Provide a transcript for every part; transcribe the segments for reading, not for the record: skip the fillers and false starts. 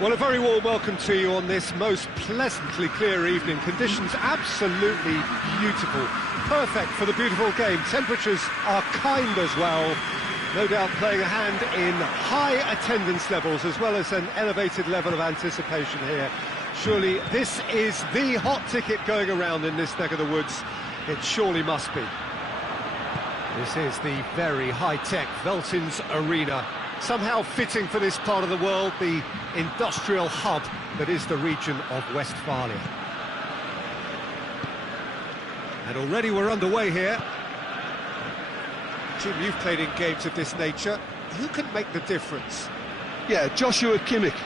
Well, a very warm welcome to you on this most pleasantly clear evening. Conditions absolutely beautiful. Perfect for the beautiful game. Temperatures are kind as well. No doubt playing a hand in high attendance levels as well as an elevated level of anticipation here. Surely this is the hot ticket going around in this neck of the woods. It surely must be. This is the very high-tech Veltins Arena. Somehow fitting for this part of the world, the industrial hub that is the region of Westphalia. And already we're underway here. Jim, you've played in games of this nature. Who can make the difference? Yeah, Joshua Kimmich.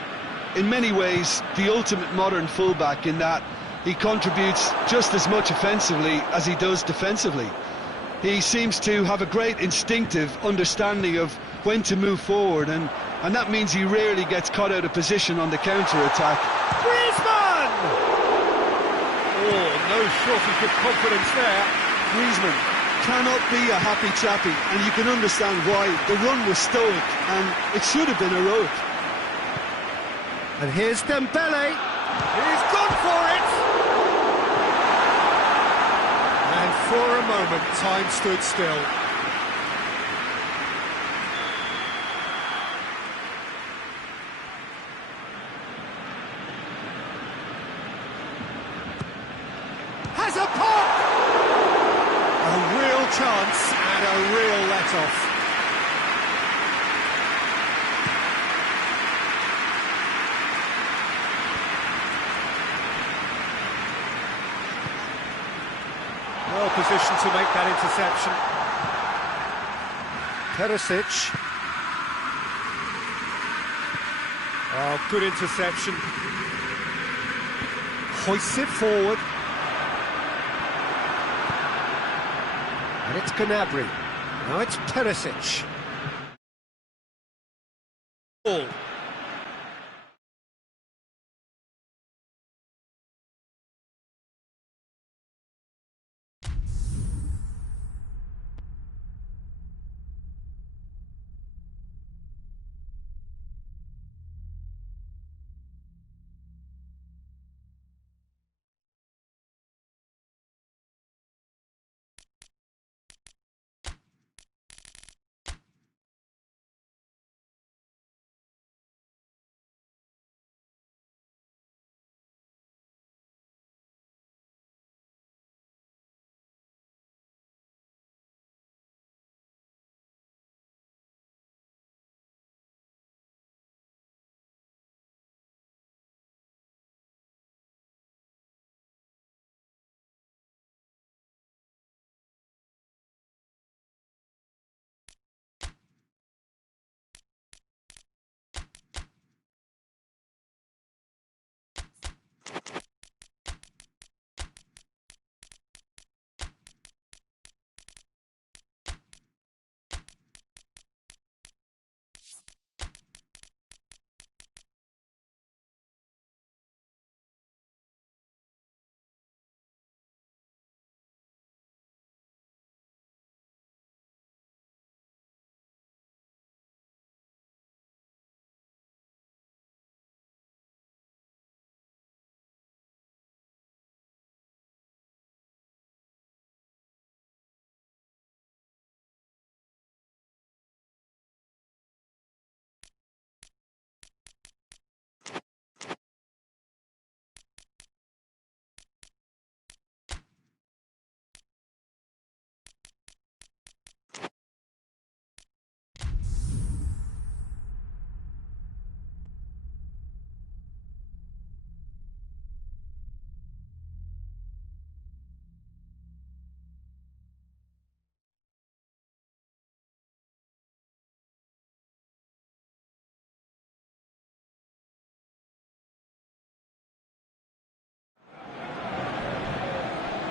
In many ways, the ultimate modern fullback in that he contributes just as much offensively as he does defensively. He seems to have a great instinctive understanding of when to move forward, and that means he rarely gets caught out of position on the counter-attack. Griezmann! Oh, no shortage of confidence there. Griezmann cannot be a happy chappy, and you can understand why. The run was stoic, and it should have been heroic. And here's Dembele. He's gone for it! And for a moment, time stood still. Has a pop! A real chance and a real let-off. Well positioned to make that interception. Perisic. Oh, good interception. Hoists it forward. And it's Gnabry. Now it's Perisic. Ball.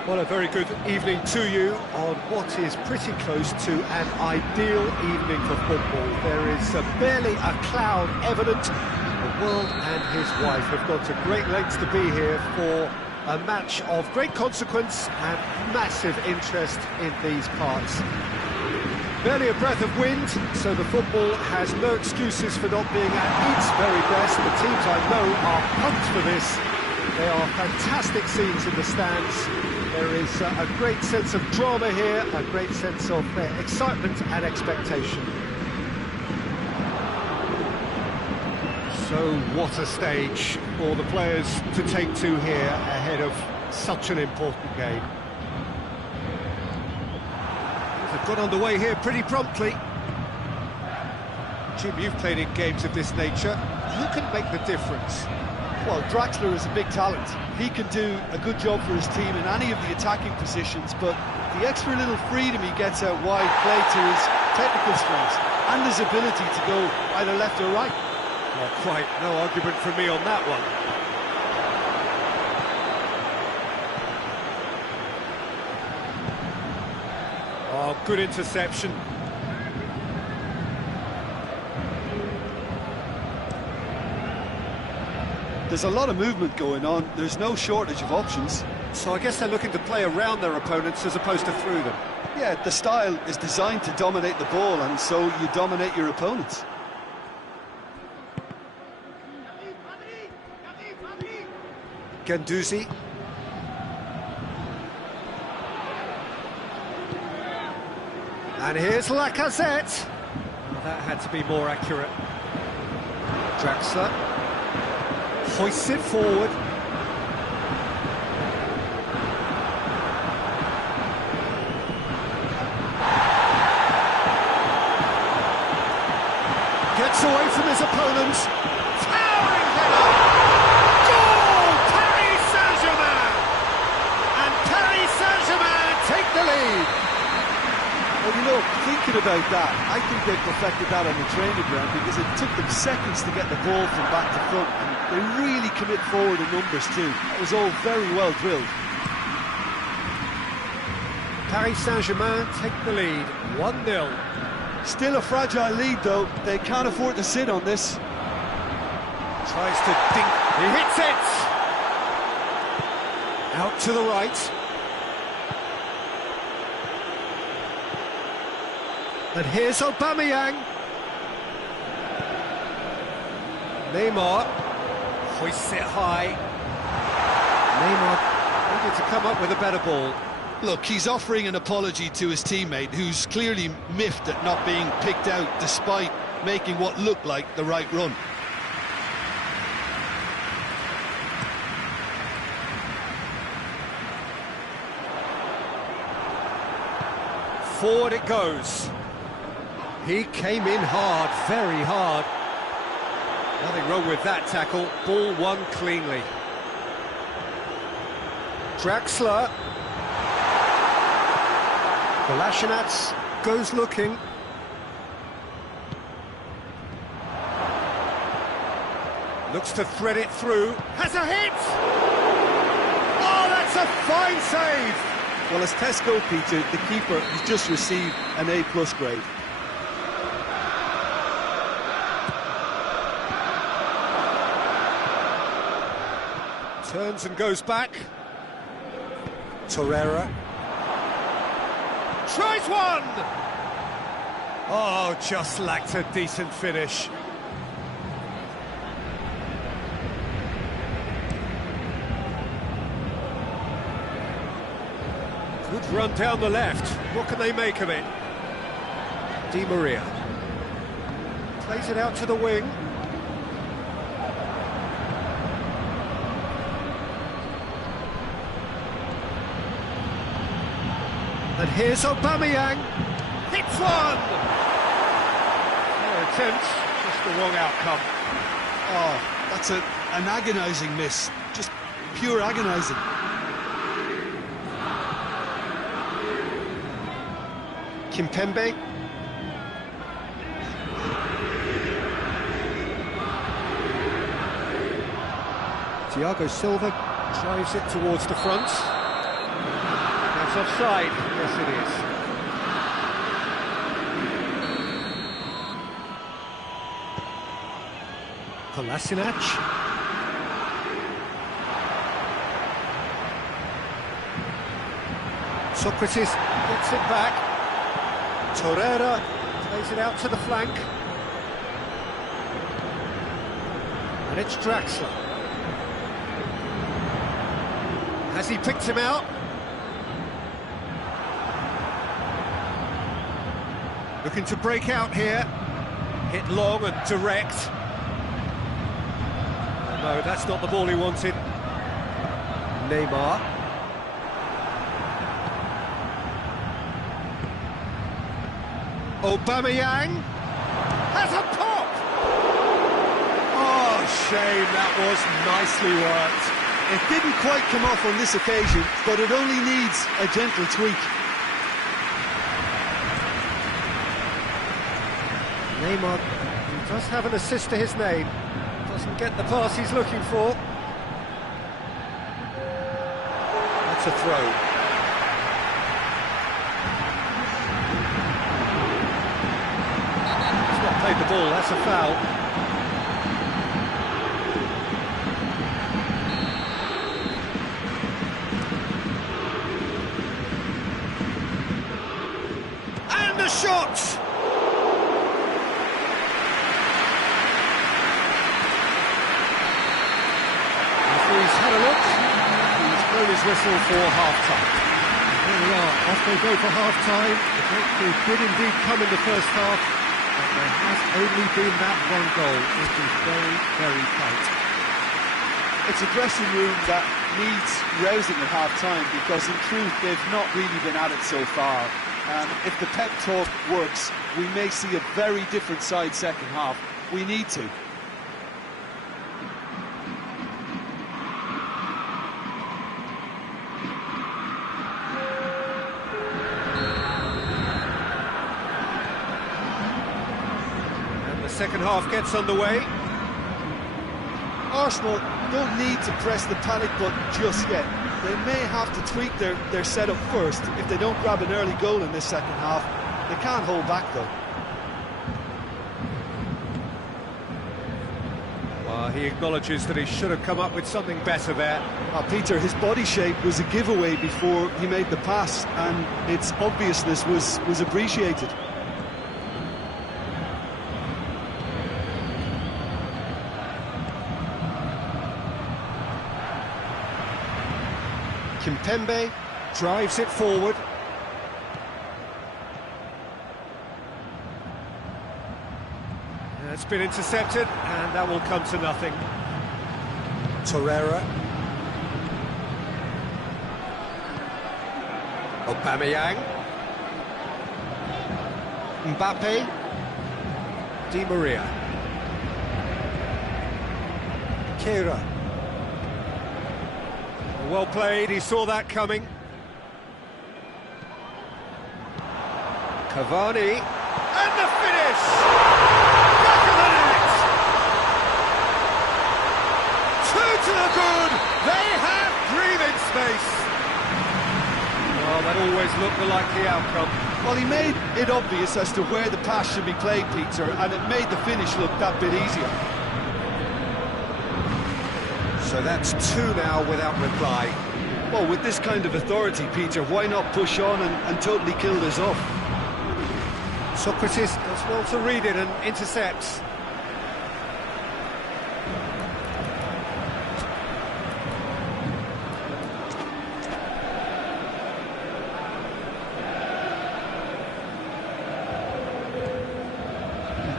Well, a very good evening to you on what is pretty close to an ideal evening for football. There is barely a cloud evident. The world and his wife have gone to great lengths to be here for a match of great consequence and massive interest in these parts. Barely a breath of wind, so the football has no excuses for not being at its very best. The teams I know are pumped for this. They are fantastic scenes in the stands. There is a great sense of drama here, a great sense of excitement and expectation. So what a stage for the players to take to here ahead of such an important game. They've got underway here pretty promptly. Jim, you've played in games of this nature. Who can make the difference? Well, Draxler is a big talent. He can do a good job for his team in any of the attacking positions, but the extra little freedom he gets out wide play to his technical strengths and his ability to go either left or right. Not quite, no argument from me on that one. Oh, good interception. There's a lot of movement going on. There's no shortage of options. So I guess they're looking to play around their opponents as opposed to through them. Yeah, the style is designed to dominate the ball, and so you dominate your opponents. Guendouzi. And here's Lacazette. That had to be more accurate. Draxler hoists it forward. Gets away from his opponent. Towering header. Goal! Paris Saint-Germain! And Paris Saint-Germain take the lead. Well, you know, thinking about that, I think they perfected that on the training ground because it took them seconds to get the ball from back to front, and they really commit forward in numbers too. That was all very well drilled. Paris Saint-Germain take the lead, 1-0. Still a fragile lead though, they can't afford to sit on this. Tries to dink, he hits it! Out to the right. And here's Aubameyang. Neymar hoists it high. Neymar needed to come up with a better ball. Look, he's offering an apology to his teammate, who's clearly miffed at not being picked out despite making what looked like the right run. Forward it goes. He came in hard, very hard. Nothing wrong with that tackle. Ball won cleanly. Draxler. Kolasinac goes looking. Looks to thread it through. Has a hit! Oh, that's a fine save! Well, as Tesco, Peter, the keeper has just received an A+ grade. Turns and goes back. Torreira. Tries one! Oh, just lacked a decent finish. Good run down the left. What can they make of it? Di Maria. Plays it out to the wing. And here's Aubameyang. Hits one! Fair attempt, just the wrong outcome. Oh, that's an agonising miss. Just pure agonising. Kimpembe. Thiago Silva drives it towards the front. That's offside. Yes, it is. Kolasinac. Socrates gets it back. Torreira plays it out to the flank. And it's Draxler. Has he picked him out? Looking to break out here. Hit long and direct. Oh, no, that's not the ball he wanted. Neymar. Aubameyang has a pop! Oh, shame, that was nicely worked. It didn't quite come off on this occasion, but it only needs a gentle tweak. Neymar, he does have an assist to his name. Doesn't get the pass he's looking for. That's a throw. He's not played the ball, that's a foul. And the shot! He's had a look, he's blown his whistle for half-time. Here we are, off they go for half-time. The breakthrough did indeed come in the first half, but there has only been that one goal. It is very, very tight. It's a dressing room that needs rousing at half-time, because in truth they've not really been at it so far. And if the pep talk works, we may see a very different side second half. We need to. Second half gets underway. Arsenal don't need to press the panic button just yet. They may have to tweak their setup first. If they don't grab an early goal in this second half, they can't hold back though. Well, he acknowledges that he should have come up with something better there. Peter, his body shape was a giveaway before he made the pass, and its obviousness was appreciated. Kimpembe drives it forward. It's been intercepted, and that will come to nothing. Torreira. Aubameyang. Mbappe. Di Maria. Keira. Well played, he saw that coming. Cavani, and the finish! Back of the net! Two to the good! They have breathing space! Well, that always looked the likely outcome. Well, he made it obvious as to where the pass should be played, Peter, and it made the finish look that bit easier. So that's two now without reply. Well, with this kind of authority, Peter, why not push on and totally kill this off? Socrates does well to read it and intercepts.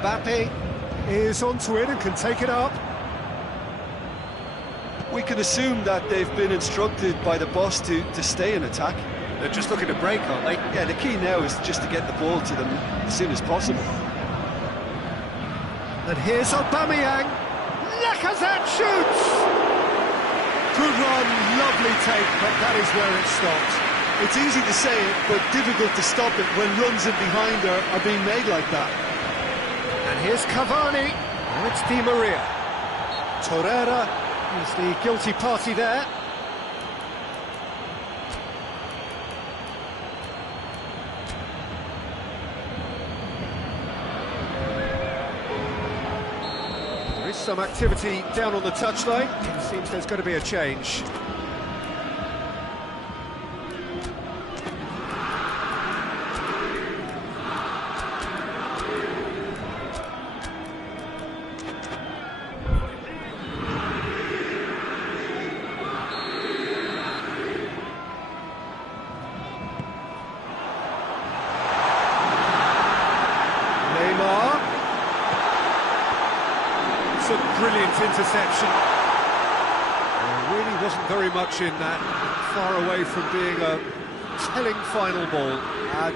Mbappe is onto it and can take it up. We can assume that they've been instructed by the boss to stay in attack. They're just looking to break, aren't they? Yeah, the key now is just to get the ball to them as soon as possible. And here's Aubameyang. Lacazette shoots! Good run, lovely take, but that is where it stopped. It's easy to say it, but difficult to stop it when runs in behind are being made like that. And here's Cavani. And it's Di Maria. Torreira is the guilty party there. There is some activity down on the touchline. It seems there's going to be a change. That's a brilliant interception. There really wasn't very much in that, far away from being a telling final ball.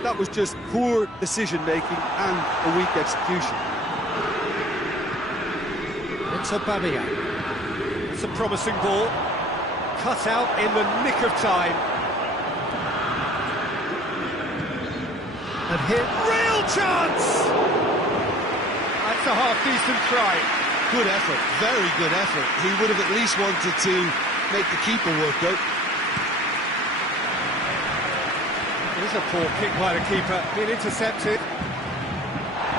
That was just poor decision-making and a weak execution. It's Aubameyang. It's a promising ball. Cut out in the nick of time. And here, real chance! That's a half-decent try. Good effort, very good effort. He would have at least wanted to make the keeper work out. It is a poor kick by the keeper, being intercepted.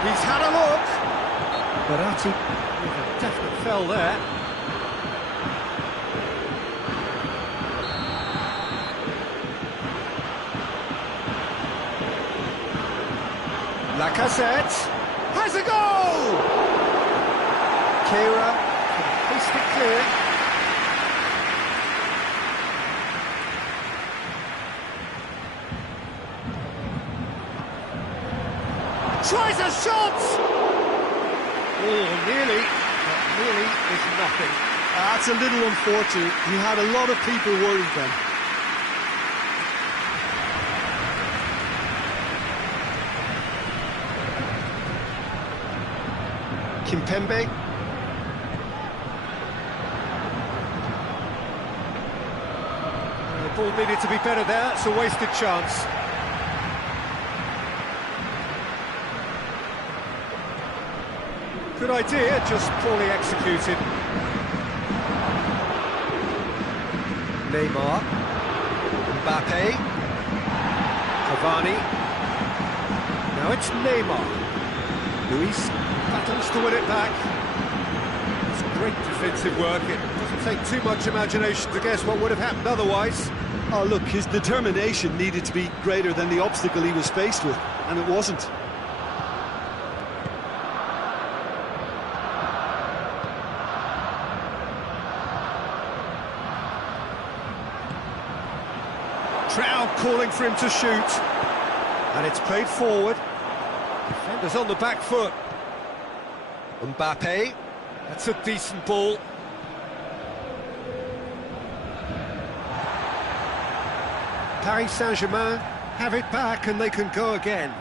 He's had a look. Dedy with a definite fell there. Lacazette has a goal! Kira can hoist it clear. Tries a shot! Oh, nearly, but nearly is nothing. That's a little unfortunate. He had a lot of people worried then. Kimpembe. The ball needed to be better there, it's a wasted chance. Good idea, just poorly executed. Neymar. Mbappe. Cavani. Now it's Neymar. Luis battles to win it back. It's great defensive work. It doesn't take too much imagination to guess what would have happened otherwise. Oh, look, his determination needed to be greater than the obstacle he was faced with, and it wasn't. Crowd calling for him to shoot. And it's played forward. Defender's on the back foot. Mbappe. That's a decent ball. Paris Saint-Germain have it back and they can go again.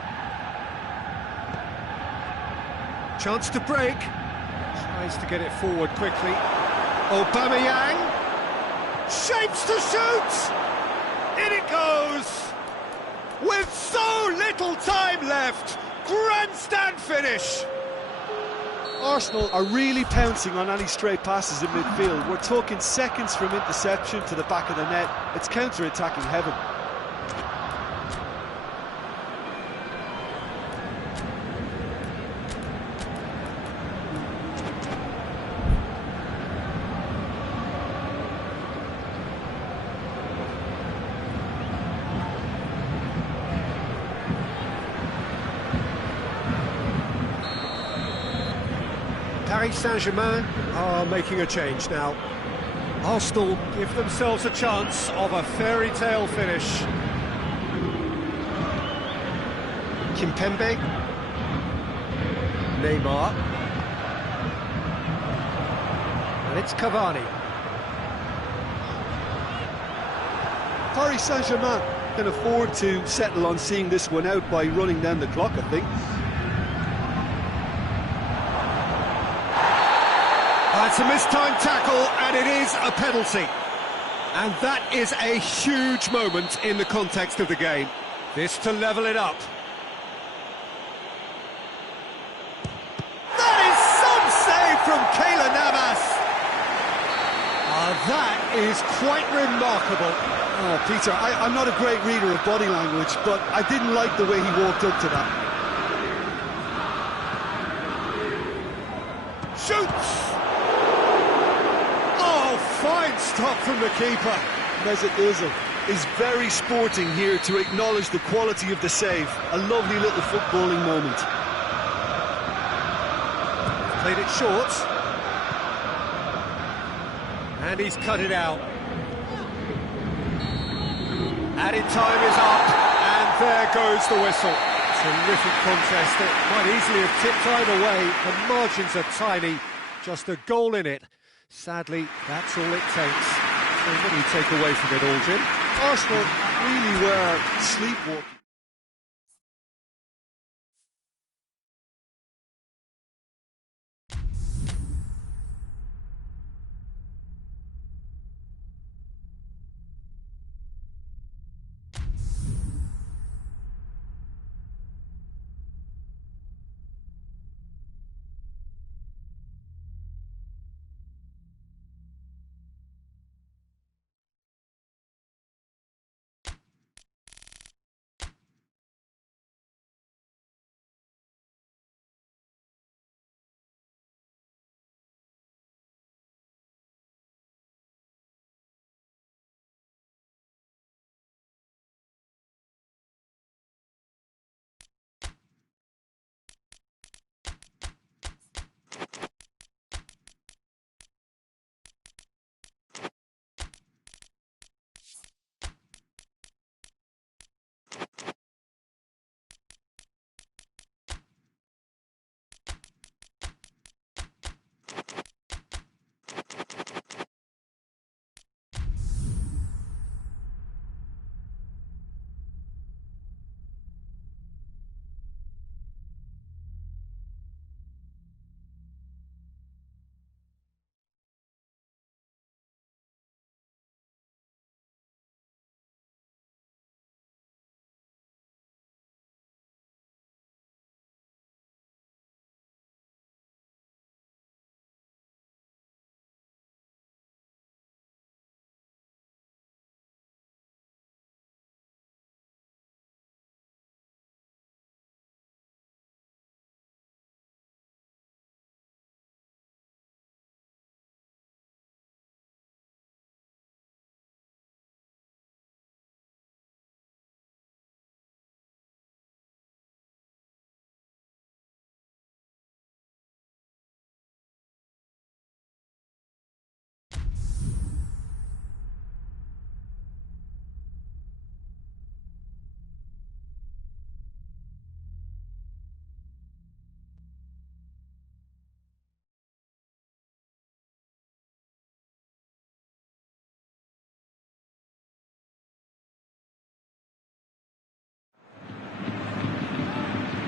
Chance to break. Tries to get it forward quickly. Aubameyang. Shapes to shoot! In it goes! With so little time left! Grandstand finish! Arsenal are really pouncing on any stray passes in midfield. We're talking seconds from interception to the back of the net. It's counter-attacking heaven. Paris Saint-Germain are making a change now. Arsenal give themselves a chance of a fairy tale finish. Kimpembe. Neymar. And it's Cavani. Paris Saint-Germain can afford to settle on seeing this one out by running down the clock, I think. It's a mistimed tackle, and it is a penalty. And that is a huge moment in the context of the game. This to level it up. That is some save from Keylor Navas. That is quite remarkable. Oh, Peter, I'm not a great reader of body language, but I didn't like the way he walked up to that. Shoots! Fine stop from the keeper. Mesut Ozil is very sporting here to acknowledge the quality of the save. A lovely little footballing moment. Played it short. And he's cut it out. Added time is up, and there goes the whistle. Terrific contest. It might easily have tipped either way. The margins are tiny. Just a goal in it. Sadly, that's all it takes. So what do you take away from it all, Jim? Arsenal really were sleepwalking.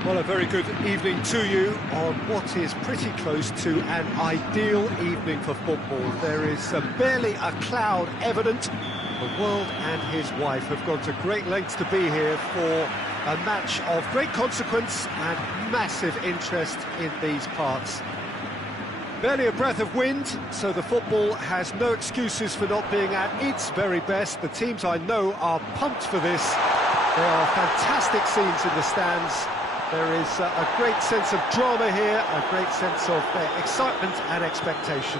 Well, a very good evening to you on what is pretty close to an ideal evening for football. There is barely a cloud evident. The world and his wife have gone to great lengths to be here for a match of great consequence and massive interest in these parts. Barely a breath of wind, so the football has no excuses for not being at its very best. The teams I know are pumped for this. There are fantastic scenes in the stands. There is a great sense of drama here, a great sense of excitement and expectation.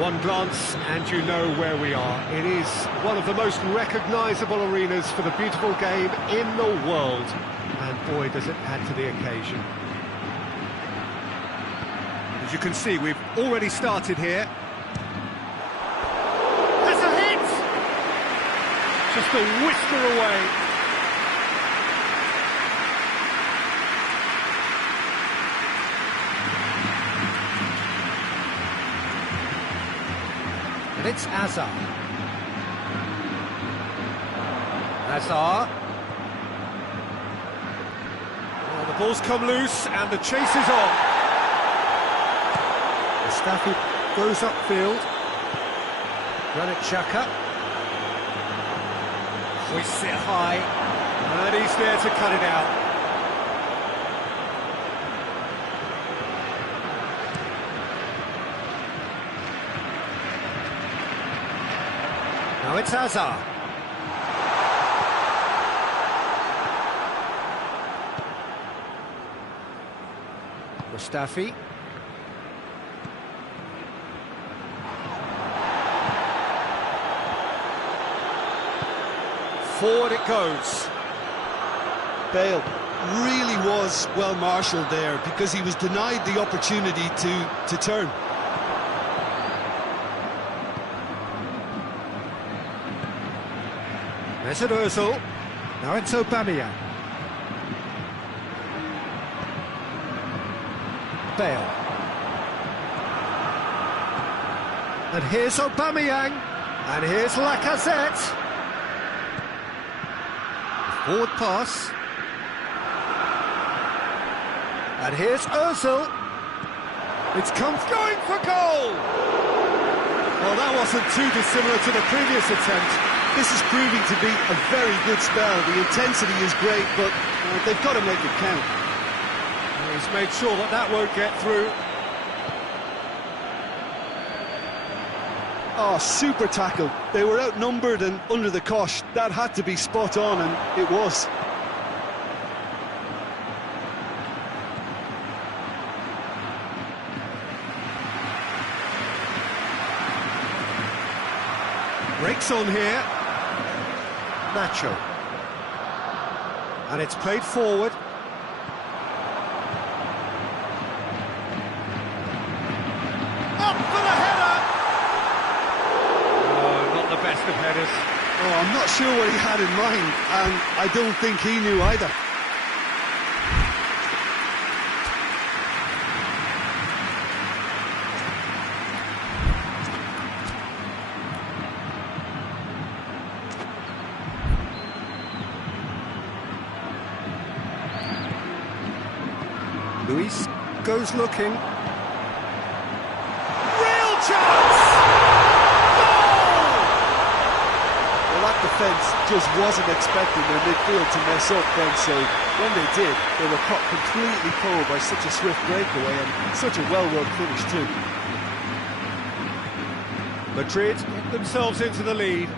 One glance and you know where we are. It is one of the most recognisable arenas for the beautiful game in the world. And boy, does it add to the occasion. As you can see, we've already started here. That's a hit! Just a whisker away. And it's Azar. Azar. Oh, the ball's come loose and the chase is on. Mustafi goes upfield. Granit Xhaka. Hoists it high. And he's there to cut it out. Now it's Azar. Mustafi. Forward it goes. Bale really was well marshalled there because he was denied the opportunity to turn. Mesut Ozil. Now it's Aubameyang. Bale. And here's Aubameyang. And here's Lacazette. Forward pass. And here's Ozil. It's come going for goal! Well, that wasn't too dissimilar to the previous attempt. This is proving to be a very good spell. The intensity is great, but they've got to make it count. He's made sure that that won't get through. Oh, super tackle. They were outnumbered and under the cosh. That had to be spot on, and it was. Breaks on here. Nacho. And it's played forward. Up for the header! Oh, not the best of headers. Oh, I'm not sure what he had in mind, and I don't think he knew either. Luis goes looking. Real chance! Goal! Well, that defence just wasn't expecting their midfield to mess up then, so when they did, they were caught completely cold by such a swift breakaway and such a well-worked finish too. Madrid get themselves into the lead.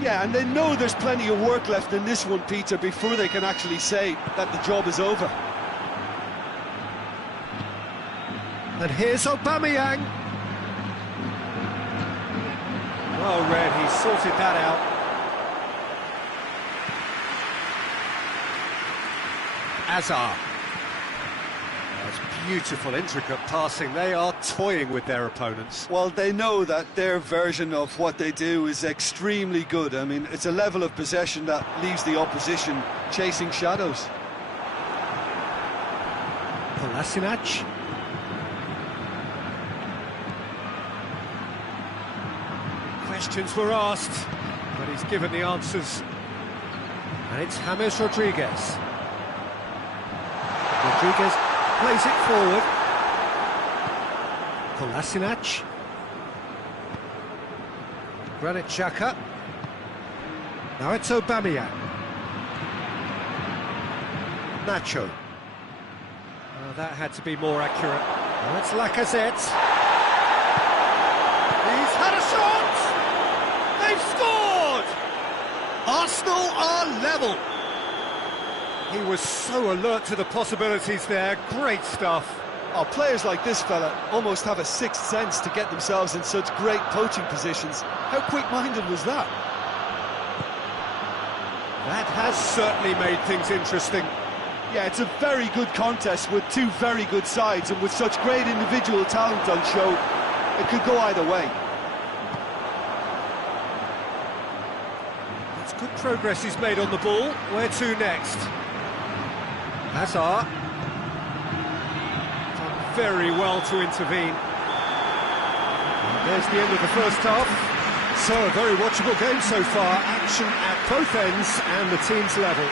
Yeah, and they know there's plenty of work left in this one, Peter, before they can actually say that the job is over. And here's Aubameyang. Well read, he sorted that out. Hazard. That's beautiful, intricate passing. They are toying with their opponents. Well, they know that their version of what they do is extremely good. I mean, it's a level of possession that leaves the opposition chasing shadows. Kolasinac. Questions were asked, but he's given the answers. And it's James Rodriguez. Rodriguez plays it forward. Kolasinac. Granit Xhaka. Now it's Aubameyang. Nacho. Oh, that had to be more accurate. Now it's Lacazette. He's had a shot! They've scored! Arsenal are level. He was so alert to the possibilities there. Great stuff. Oh, players like this fella almost have a sixth sense to get themselves in such great poaching positions. How quick-minded was that? That has certainly made things interesting. Yeah, it's a very good contest with two very good sides, and with such great individual talent on show, it could go either way. It's good progress he's made on the ball. Where to next? Hazard. Done very well to intervene. And there's the end of the first half. So, a very watchable game so far. Action at both ends and the team's level.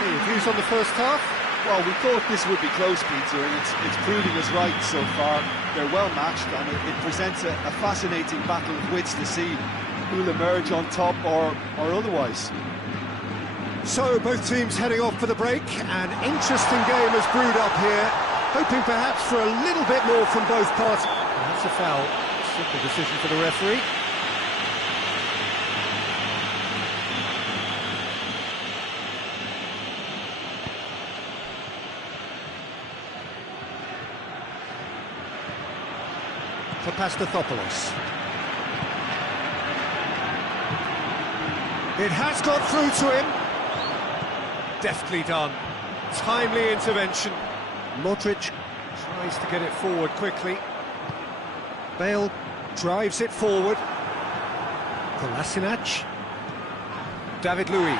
So, your views on the first half? Well, we thought this would be close, Peter, and it's proving us right so far. They're well matched, and it presents a fascinating battle of wits to see who'll emerge on top or otherwise. So, both teams heading off for the break. An interesting game has brewed up here, hoping perhaps for a little bit more from both parties. And that's a foul. Simple decision for the referee. For Pastathopoulos. It has got through to him. Deftly done. Timely intervention. Modric tries to get it forward quickly. Bale drives it forward. Kolasinac. David Luiz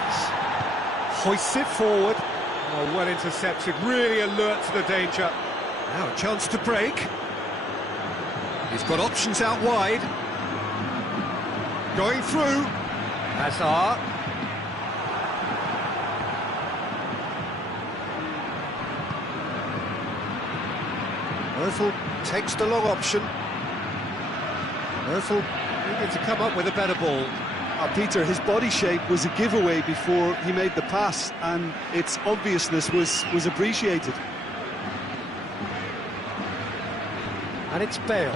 hoists it forward. Oh, well intercepted, really alert to the danger. Now a chance to break. He's got options out wide. Going through. Hazard. Ozil takes the long option. Ozil needed to come up with a better ball. Peter, his body shape was a giveaway before he made the pass, and its obviousness was appreciated. And it's Bale.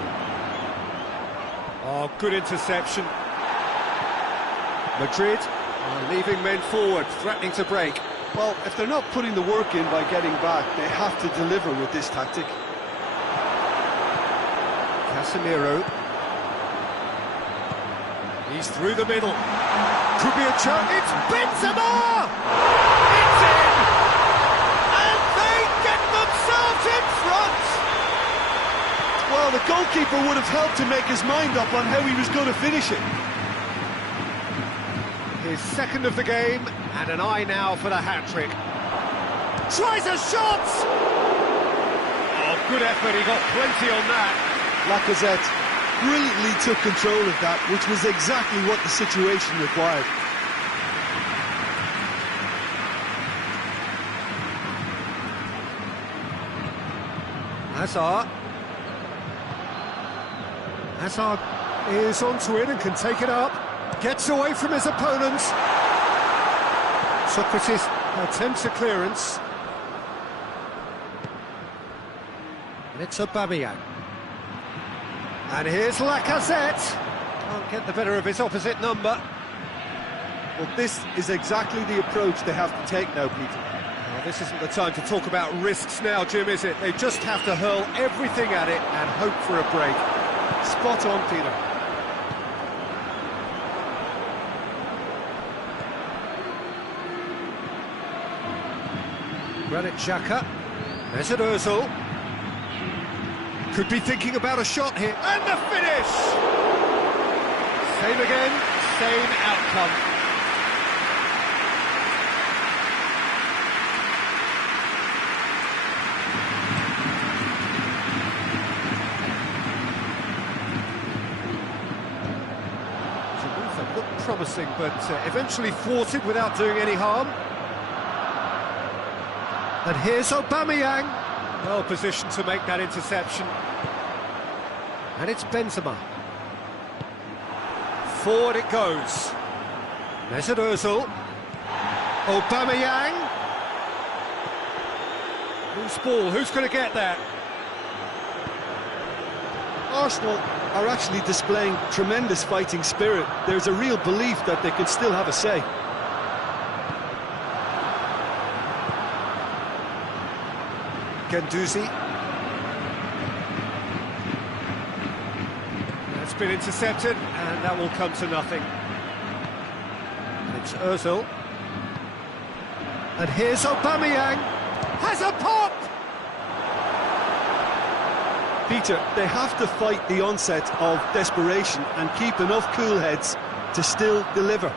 Oh, good interception. Madrid are leaving men forward, threatening to break. Well, if they're not putting the work in by getting back, they have to deliver with this tactic. Casemiro. He's through the middle. Could be a chance. It's Benzema! It's in! And they get themselves in front! Well, the goalkeeper would have helped to make his mind up on how he was going to finish it. His second of the game, and an eye now for the hat-trick. Tries a shot! Oh, good effort, he got plenty on that. Lacazette brilliantly took control of that, which was exactly what the situation required. Hazard. Hazard is onto it and can take it up. Gets away from his opponents. Socrates attempts a clearance. And it's Aubameyang. And here's Lacazette. Can't get the better of his opposite number. Well, this is exactly the approach they have to take now, Peter. Well, this isn't the time to talk about risks now, Jim, is it? They just have to hurl everything at it and hope for a break. Spot on, Peter. Granit Xhaka. There's an Ozil. Could be thinking about a shot here. And the finish! Same again, same outcome. The move looked promising, but eventually thwarted without doing any harm. And here's Aubameyang. Well positioned to make that interception. And it's Benzema. Forward it goes. Mesut Ozil. Aubameyang. Loose ball, who's going to get that? Arsenal are actually displaying tremendous fighting spirit. There's a real belief that they can still have a say. Guendouzi. That's been intercepted, and that will come to nothing. And it's Ozil. And here's Aubameyang. Has a pop! Peter, they have to fight the onset of desperation and keep enough cool heads to still deliver.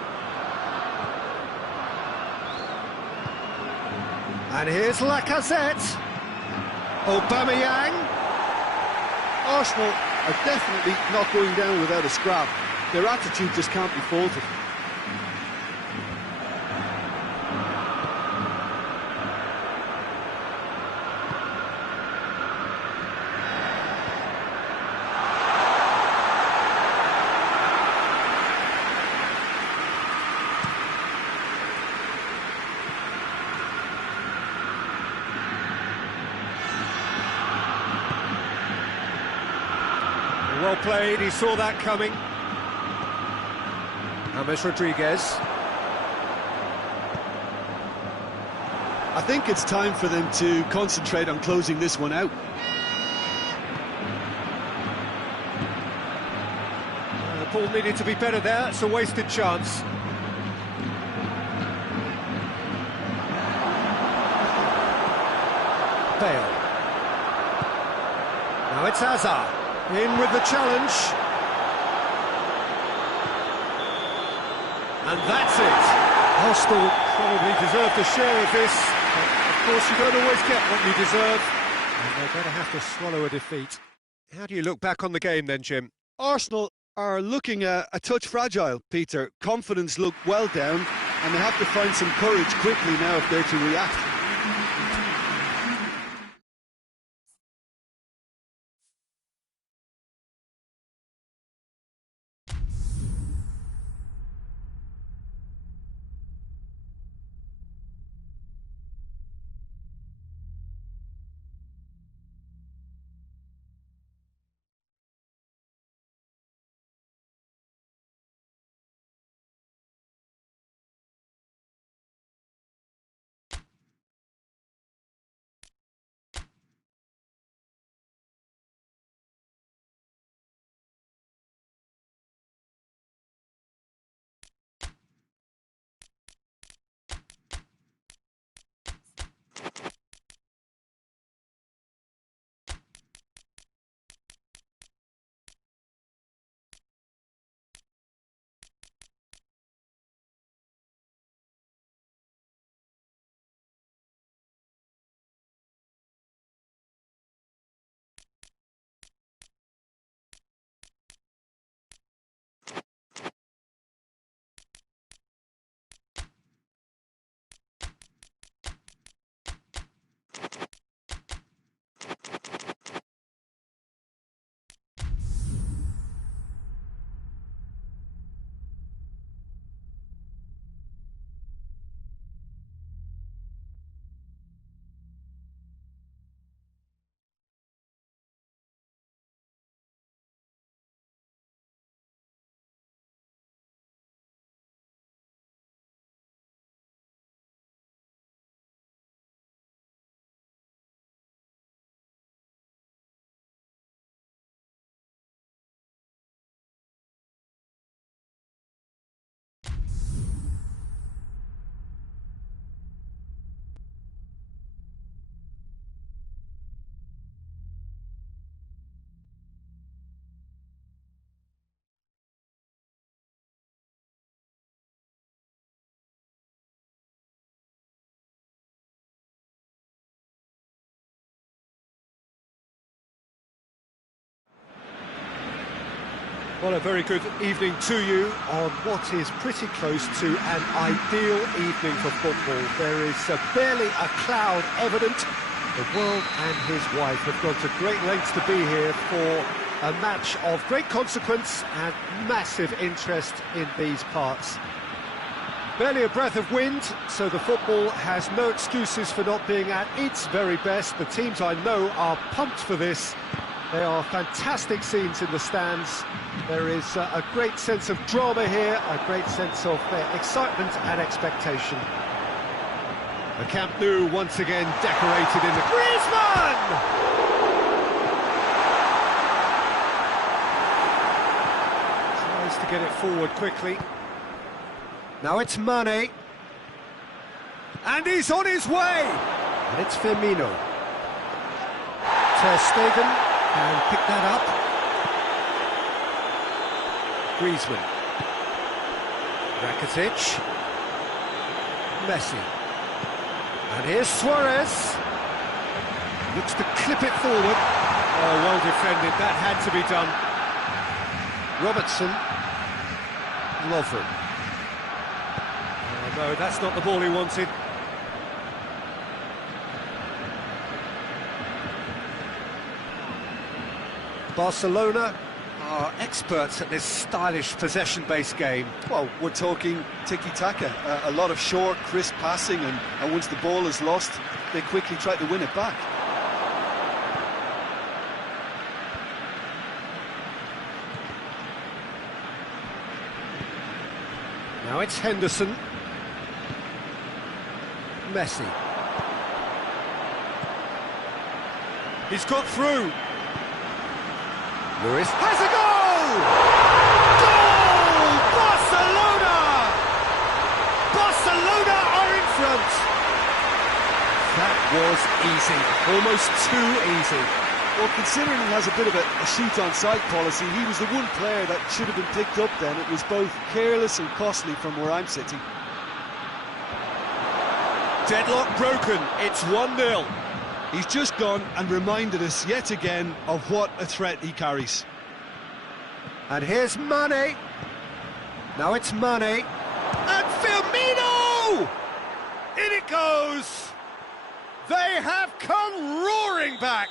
And here's Lacazette. Aubameyang. Arsenal are definitely not going down without a scrap. Their attitude just can't be faulted. Well played, he saw that coming. James Rodriguez. I think it's time for them to concentrate on closing this one out. The ball needed to be better there, it's a wasted chance. Bale. Now it's Hazard. In with the challenge. And that's it. Arsenal probably deserved a share of this. But of course, you don't always get what you deserve. And they're going to have to swallow a defeat. How do you look back on the game then, Jim? Arsenal are looking a touch fragile, Peter. Confidence looked well down, and they have to find some courage quickly now if they're to react. Well, a very good evening to you on what is pretty close to an ideal evening for football. There is barely a cloud evident. The world and his wife have gone to great lengths to be here for a match of great consequence and massive interest in these parts. Barely a breath of wind, so the football has no excuses for not being at its very best. The teams I know are pumped for this. They are fantastic scenes in the stands. There is a great sense of drama here, a great sense of excitement and expectation. The Camp Nou once again decorated in the... Griezmann! Tries to get it forward quickly. Now it's Mane. And he's on his way! And it's Firmino. Ter Stegen can pick that up. Griezmann. Rakitic. Messi. And here's Suarez. Looks to clip it forward. Oh, well defended. That had to be done. Robertson. Lovren. Oh, no, that's not the ball he wanted. Barcelona are experts at this stylish possession-based game. Well, we're talking tiki-taka, a lot of short, crisp passing, and once the ball is lost, they quickly try to win it back. Now it's Henderson. Messi. He's got through. Lewis has a goal! Goal! Barcelona! Barcelona are in front! That was easy, almost too easy. Well, considering he has a bit of a shoot-on-sight policy, he was the one player that should have been picked up then. It was both careless and costly from where I'm sitting. Deadlock broken, it's 1-0. He's just gone and reminded us yet again of what a threat he carries. And here's Mane. Now it's Mane. And Firmino! In it goes! They have come roaring back!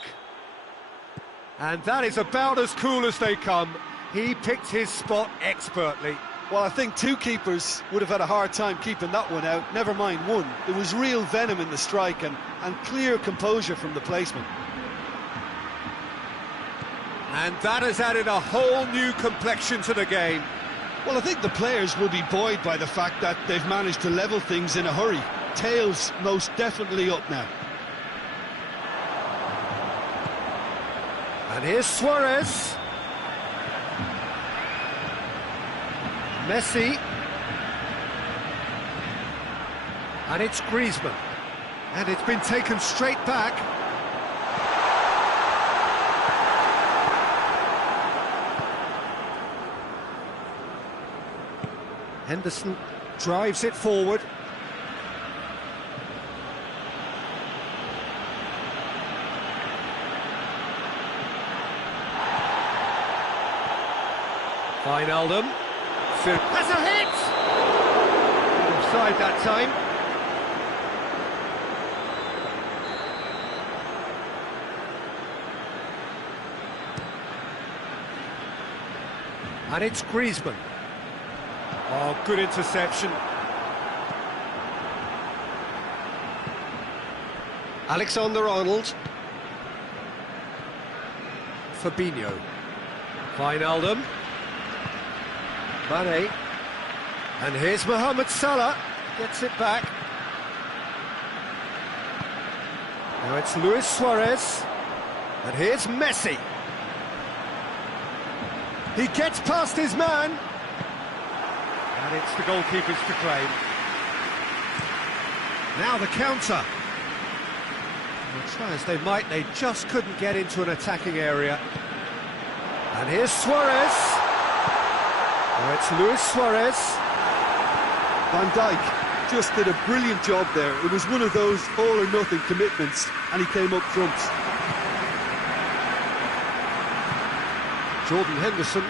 And that is about as cool as they come. He picked his spot expertly. Well, I think two keepers would have had a hard time keeping that one out, never mind one. There was real venom in the strike and clear composure from the placement. And that has added a whole new complexion to the game. Well, I think the players will be buoyed by the fact that they've managed to level things in a hurry. Tails most definitely up now. And here's Suarez. Messi. And it's Griezmann. And it's been taken straight back. Henderson drives it forward. Wijnaldum. Has a hit! Offside that time. And it's Griezmann. Oh, good interception. Alexander-Arnold. Fabinho. Wijnaldum. Mane. And here's Mohamed Salah. Gets it back. Now it's Luis Suarez. And here's Messi. He gets past his man. And it's the goalkeeper's to claim. Now the counter. And try as they might, they just couldn't get into an attacking area. And here's Suarez. Now it's Luis Suarez. Van Dijk just did a brilliant job there. It was one of those all-or-nothing commitments, and he came up front. Jordan Henderson.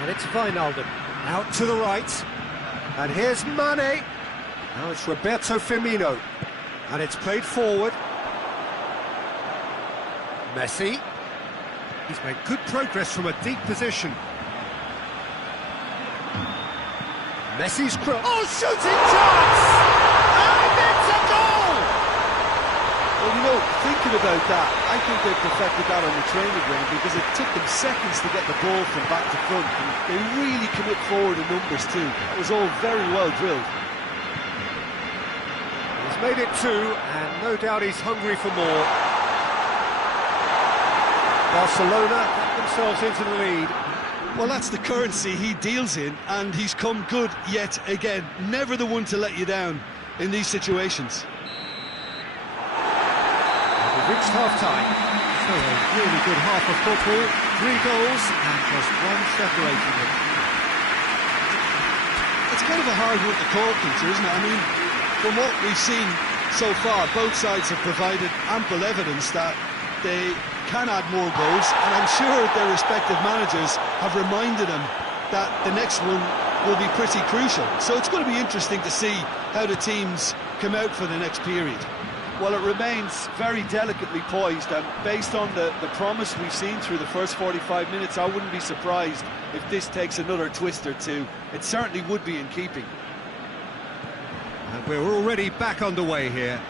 And it's Wijnaldum. Out to the right. And here's Mane. Now it's Roberto Firmino. And it's played forward. Messi. He's made good progress from a deep position. Messi's cross. Oh, shooting chance! And it's a goal! Well, you know, thinking about that, I think they perfected that on the training ground because it took them seconds to get the ball from back to front. And they really commit forward in numbers too. That was all very well drilled. He's made it two, and no doubt he's hungry for more. Barcelona got themselves into the lead. Well, that's the currency he deals in, and he's come good yet again. Never the one to let you down in these situations. We've reached half-time. So a really good half of football. 3 goals and just one separating them. It's kind of a hard one to call, Peter, isn't it? I mean, from what we've seen so far, both sides have provided ample evidence that they can add more goals, and I'm sure their respective managers have reminded them that the next one will be pretty crucial. So it's going to be interesting to see how the teams come out for the next period. Well, it remains very delicately poised, and based on the promise we've seen through the first 45 minutes, I wouldn't be surprised if this takes another twist or two. It certainly would be in keeping. And we're already back underway here.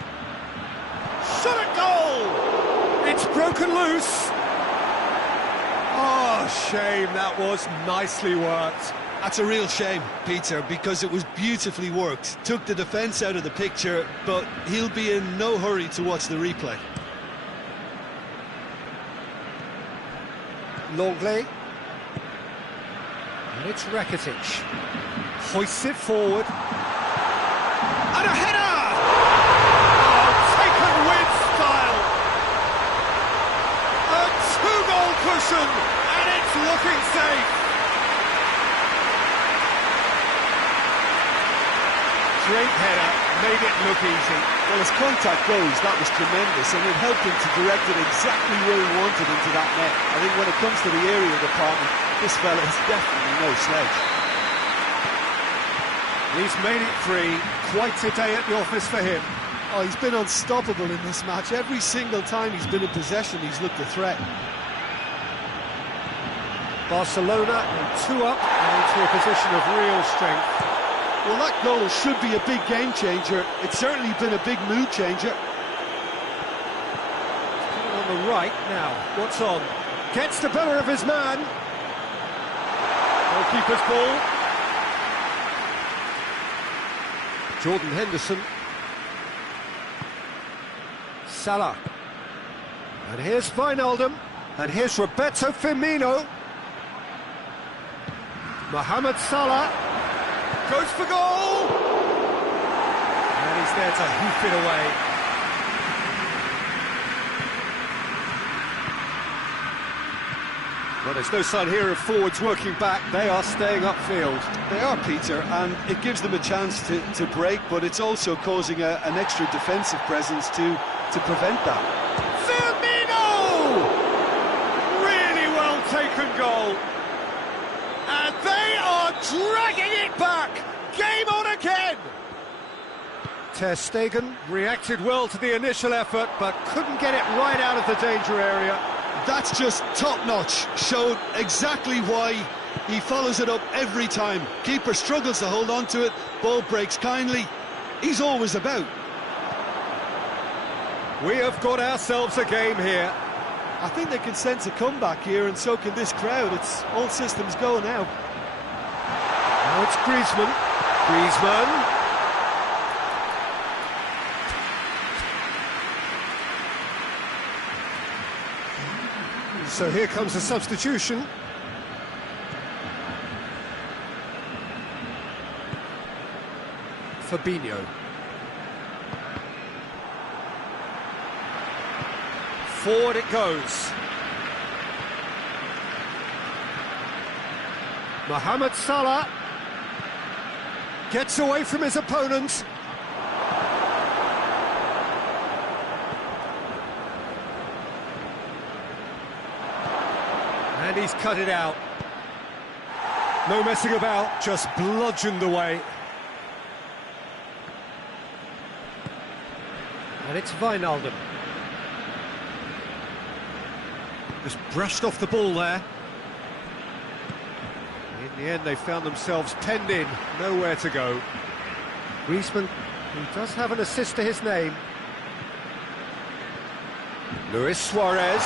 Shot at goal! It's broken loose. Oh, shame, that was nicely worked. That's a real shame, Peter, because it was beautifully worked. Took the defence out of the picture, but he'll be in no hurry to watch the replay. Longley. And it's Rakitic. Hoists it forward. And a header! Oh, taken with style. A 2-goal cushion, and it's looking safe. Great header, made it look easy. Well, as contact goes, that was tremendous, and it helped him to direct it exactly where he wanted into that net. I think when it comes to the area department, this fella is definitely no slouch. He's made it 3. Quite a day at the office for him. Oh, he's been unstoppable in this match. Every single time he's been in possession, he's looked a threat. Barcelona 2 up and into a position of real strength. Well, that goal should be a big game changer. It's certainly been a big mood changer. On the right now, what's on? Gets the better of his man. Goalkeeper's ball. Jordan Henderson. Salah. And here's Wijnaldum. And here's Roberto Firmino. Mohamed Salah. Goes for goal! And he's there to hoof it away. Well, there's no sign here of forwards working back. They are staying upfield. They are, Peter, and it gives them a chance to break, but it's also causing an extra defensive presence to prevent that. Firmino! Really well taken goal. And they are dragging it back. Game on again. Ter Stegen reacted well to the initial effort, but couldn't get it right out of the danger area. That's just top-notch. Showed exactly why he follows it up every time. Keeper struggles to hold on to it. Ball breaks kindly. He's always about. We have got ourselves a game here. I think they can sense a comeback here, and so can this crowd. It's all systems go now. Now it's Griezmann. Griezmann. So here comes a substitution. Fabinho. Forward it goes. Mohamed Salah gets away from his opponent. And he's cut it out. No messing about, just bludgeoned away. And it's Wijnaldum. Just brushed off the ball there. In the end, they found themselves penned in, nowhere to go. Griezmann, who does have an assist to his name. Luis Suarez.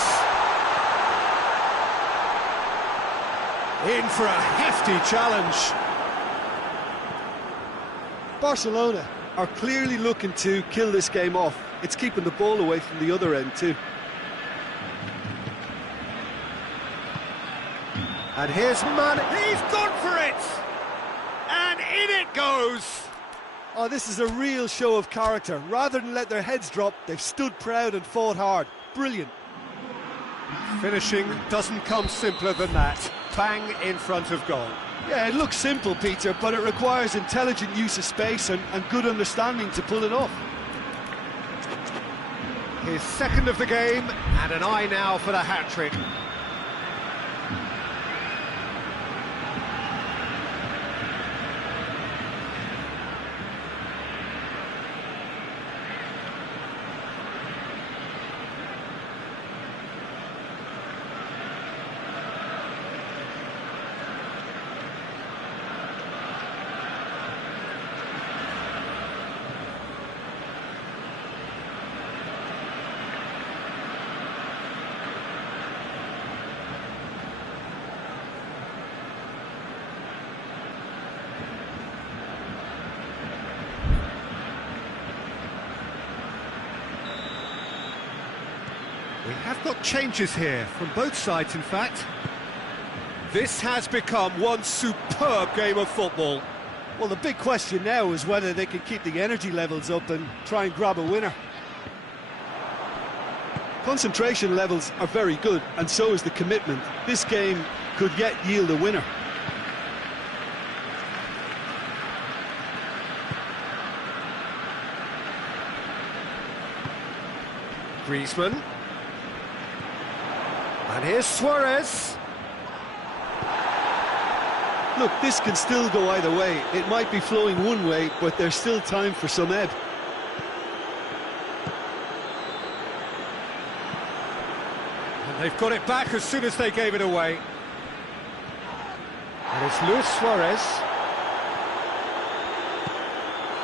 In for a hefty challenge. Barcelona are clearly looking to kill this game off. It's keeping the ball away from the other end too. And here's Man, he's gone for it! And in it goes! Oh, this is a real show of character. Rather than let their heads drop, they've stood proud and fought hard. Brilliant. Finishing doesn't come simpler than that. Bang in front of goal. Yeah, it looks simple, Peter, but it requires intelligent use of space and good understanding to pull it off. His second of the game, and an eye now for the hat-trick. We have got changes here, from both sides in fact. This has become one superb game of football. Well, the big question now is whether they can keep the energy levels up and try and grab a winner. Concentration levels are very good, and so is the commitment. This game could yet yield a winner. Griezmann. And here's Suarez. Look, this can still go either way. It might be flowing one way, but there's still time for some ebb. And they've got it back as soon as they gave it away. And it's Luis Suarez.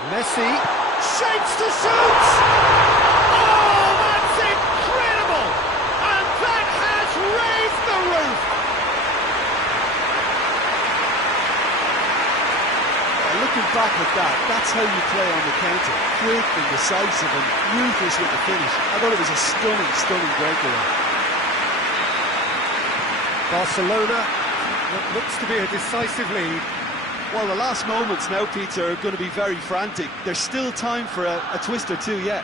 Messi shapes to shoot! Oh, that's incredible! And that has raised the roof! Looking back at that, that's how you play on the counter. Quick and decisive and ruthless with the finish. I thought it was a stunning, stunning breakaway. Barcelona, what looks to be a decisive lead. Well, the last moments now, Peter, are going to be very frantic. There's still time for a twist or two yet.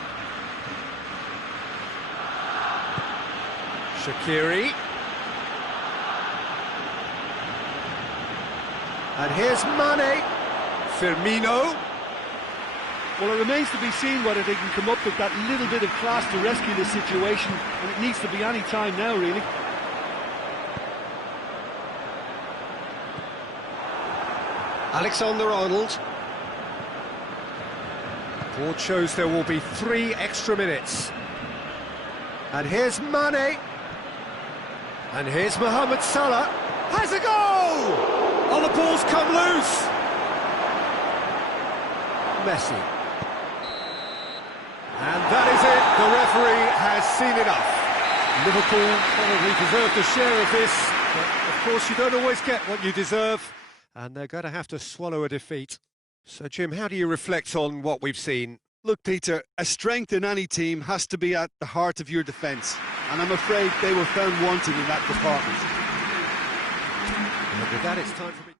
Shaqiri. And here's Mane. Firmino. Well, it remains to be seen whether they can come up with that little bit of class to rescue the situation, and it needs to be any time now, really. Alexander-Arnold. Board shows there will be 3 extra minutes. And here's Mane. And here's Mohamed Salah. Has a goal! Oh, the ball's come loose. Messi. And that is it. The referee has seen enough. Liverpool probably deserved a share of this, but of course you don't always get what you deserve, and they're going to have to swallow a defeat. So, Jim, how do you reflect on what we've seen? Look, Peter, a strength in any team has to be at the heart of your defence, and I'm afraid they were found wanting in that department. And with that, it's time for me.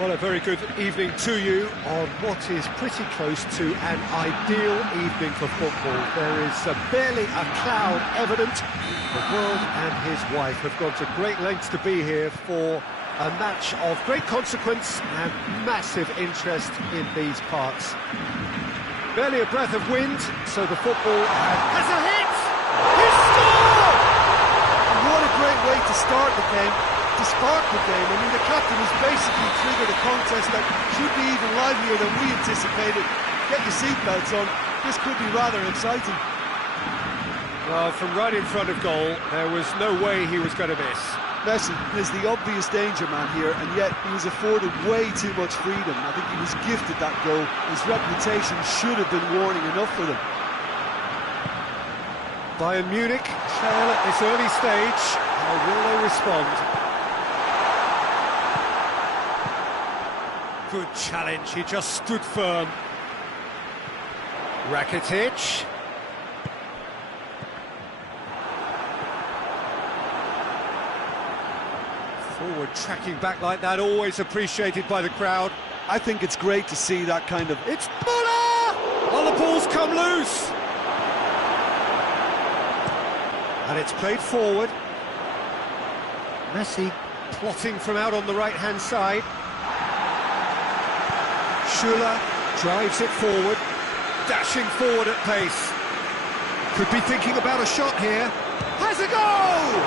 Well, a very good evening to you on what is pretty close to an ideal evening for football. There is barely a cloud evident. The world and his wife have gone to great lengths to be here for a match of great consequence and massive interest in these parts. Barely a breath of wind, so the football has a hit! He scored! What a great way to start the game, to spark the game. I mean, the captain has basically triggered a contest that should be even livelier than we anticipated. Get your seatbelts on, This could be rather exciting. Well, from right in front of goal, there was no way he was going to miss. Messi is the obvious danger man here, and yet he was afforded way too much freedom. I think he was gifted that goal. His reputation should have been warning enough for them. Bayern Munich trail at this early stage. How will they respond? Good challenge, he just stood firm. Rakitic. Forward tracking back like that, always appreciated by the crowd. I think it's great to see that kind of... It's Muller! Oh, the ball's come loose! And it's played forward. Messi plotting from out on the right-hand side. Schuller drives it forward, dashing forward at pace. Could be thinking about a shot here. Has a goal!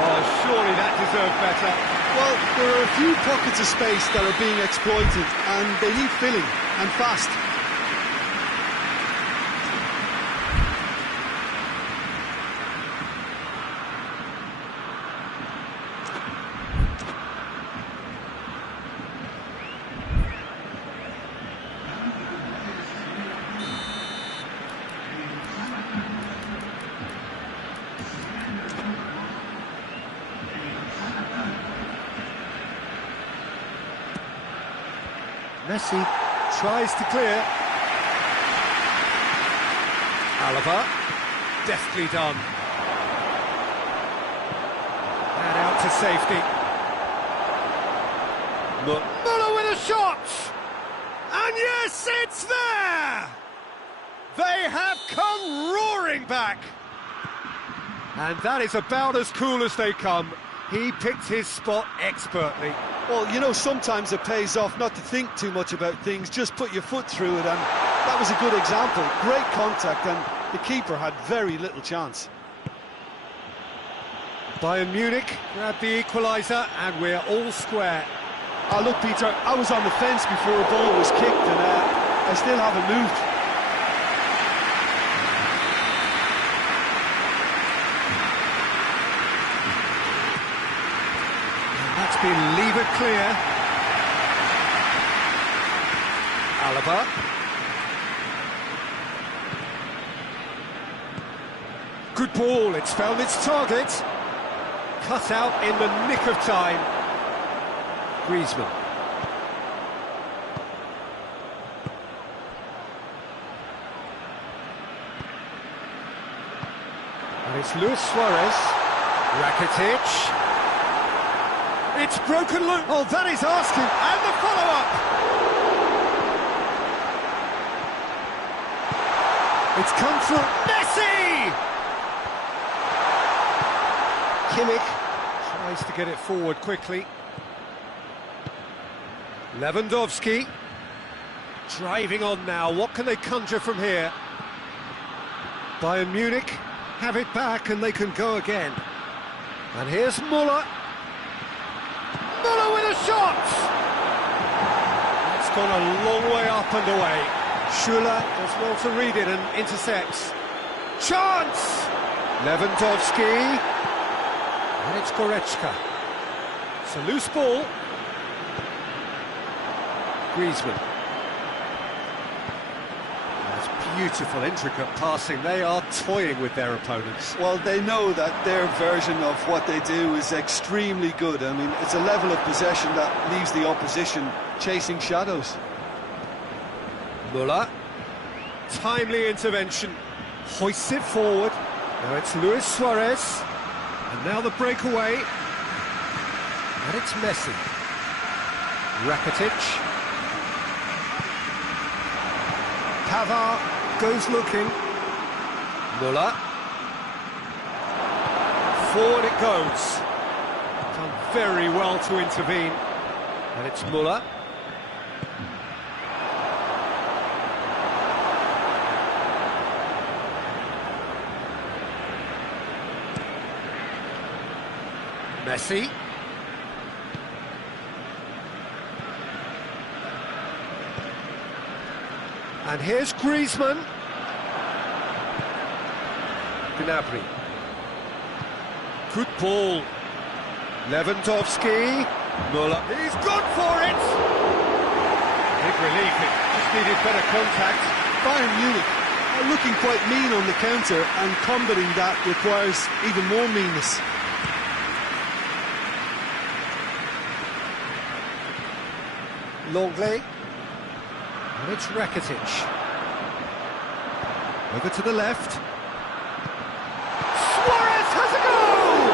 Oh, surely that deserved better. Well, there are a few pockets of space that are being exploited, and they need filling, and fast. Messi tries to clear. Alaba, deftly done. And out to safety. Muller with a shot! And yes, it's there! They have come roaring back! And that is about as cool as they come. He picked his spot expertly. Well, you know, sometimes it pays off not to think too much about things, just put your foot through it, and that was a good example. Great contact, and the keeper had very little chance. Bayern Munich grabbed the equaliser, and we're all square. Oh, look, Peter, I was on the fence before a ball was kicked, and I still haven't moved. That's been levered clear. Alaba. Good ball, it's found its target. Cut out in the nick of time. Griezmann. And it's Luis Suarez. Rakitic. It's broken loose. Oh, that is asking. And the follow-up. It's come through. Messi! Kimmich tries to get it forward quickly. Lewandowski driving on now. What can they conjure from here? Bayern Munich have it back and they can go again. And here's Muller. Muller with a shot! It's gone a long way up and away. Schuller does well to read it and intercepts. Chance! Lewandowski. And it's Goretzka. It's a loose ball. Griezmann. That's beautiful, intricate passing. They are toying with their opponents. Well, they know that their version of what they do is extremely good. I mean, it's a level of possession that leaves the opposition chasing shadows. Muller. Timely intervention. Hoists it forward. Now it's Luis Suarez. And now the breakaway. And it's Messi. Rakitic. Pavard goes looking. Muller. Forward it goes. Done very well to intervene. And it's Muller. Messi. And here's Griezmann. Gnabry. Good ball. Lewandowski. Müller. He's gone for it! Big relief, it just needed better contact. Bayern Munich are looking quite mean on the counter, and combating that requires even more meanness. Longley. And it's Rakitic. Over to the left. Suarez has a goal!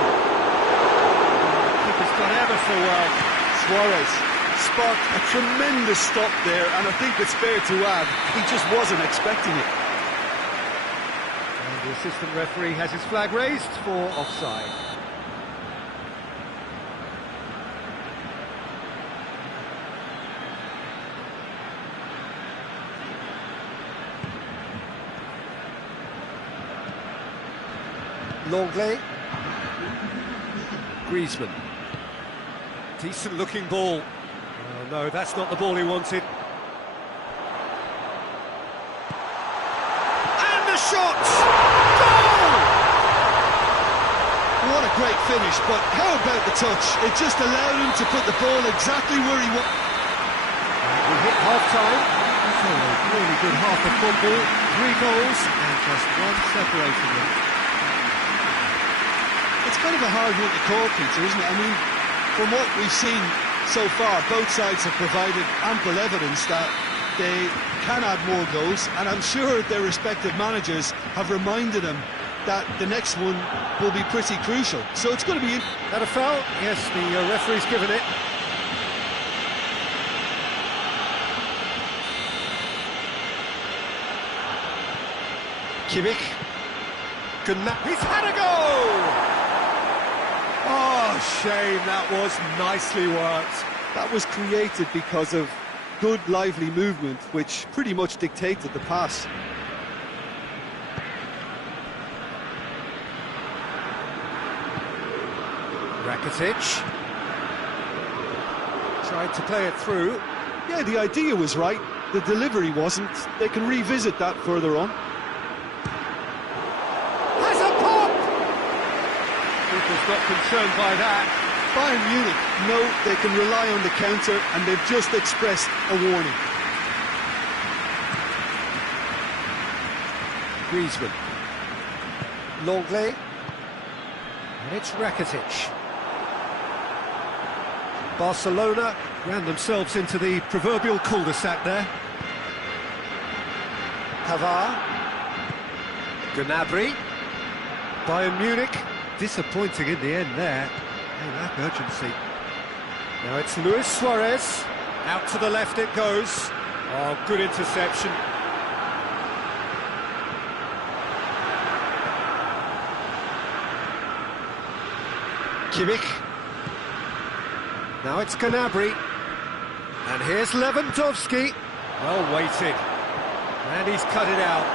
Keeper's done ever so well. Suarez sparked a tremendous stop there, and I think it's fair to add, he just wasn't expecting it. And the assistant referee has his flag raised for offside. Longley. Griezmann. Decent looking ball. Oh no, that's not the ball he wanted. And the shot! Goal! What a great finish, but how about the touch? It just allowed him to put the ball exactly where he wanted. We hit half-time. So a really good half of football. 3 goals and just one separating them. It's kind of a hard one to call, Peter, isn't it? I mean, from what we've seen so far, both sides have provided ample evidence that they can add more goals, and I'm sure their respective managers have reminded them that the next one will be pretty crucial. So it's going to be... That a foul? Yes, the referee's given it. Kimmich. He's had a goal! Oh, shame, that was nicely worked. That was created because of good, lively movement, which pretty much dictated the pass. Rakitic. Tried to play it through. Yeah, the idea was right. The delivery wasn't. They can revisit that further on. Has a pop! Keeper's not concerned by that. Bayern Munich know they can rely on the counter, and they've just expressed a warning. Griezmann. Longley. And it's Rakitic. Barcelona ran themselves into the proverbial cul-de-sac there. Pavard. Gnabry. Bayern Munich disappointing in the end there. They lack urgency. Now it's Luis Suarez. Out to the left it goes. Oh, good interception. Kimmich. Now it's Gnabry. And here's Lewandowski. Well weighted. And he's cut it out.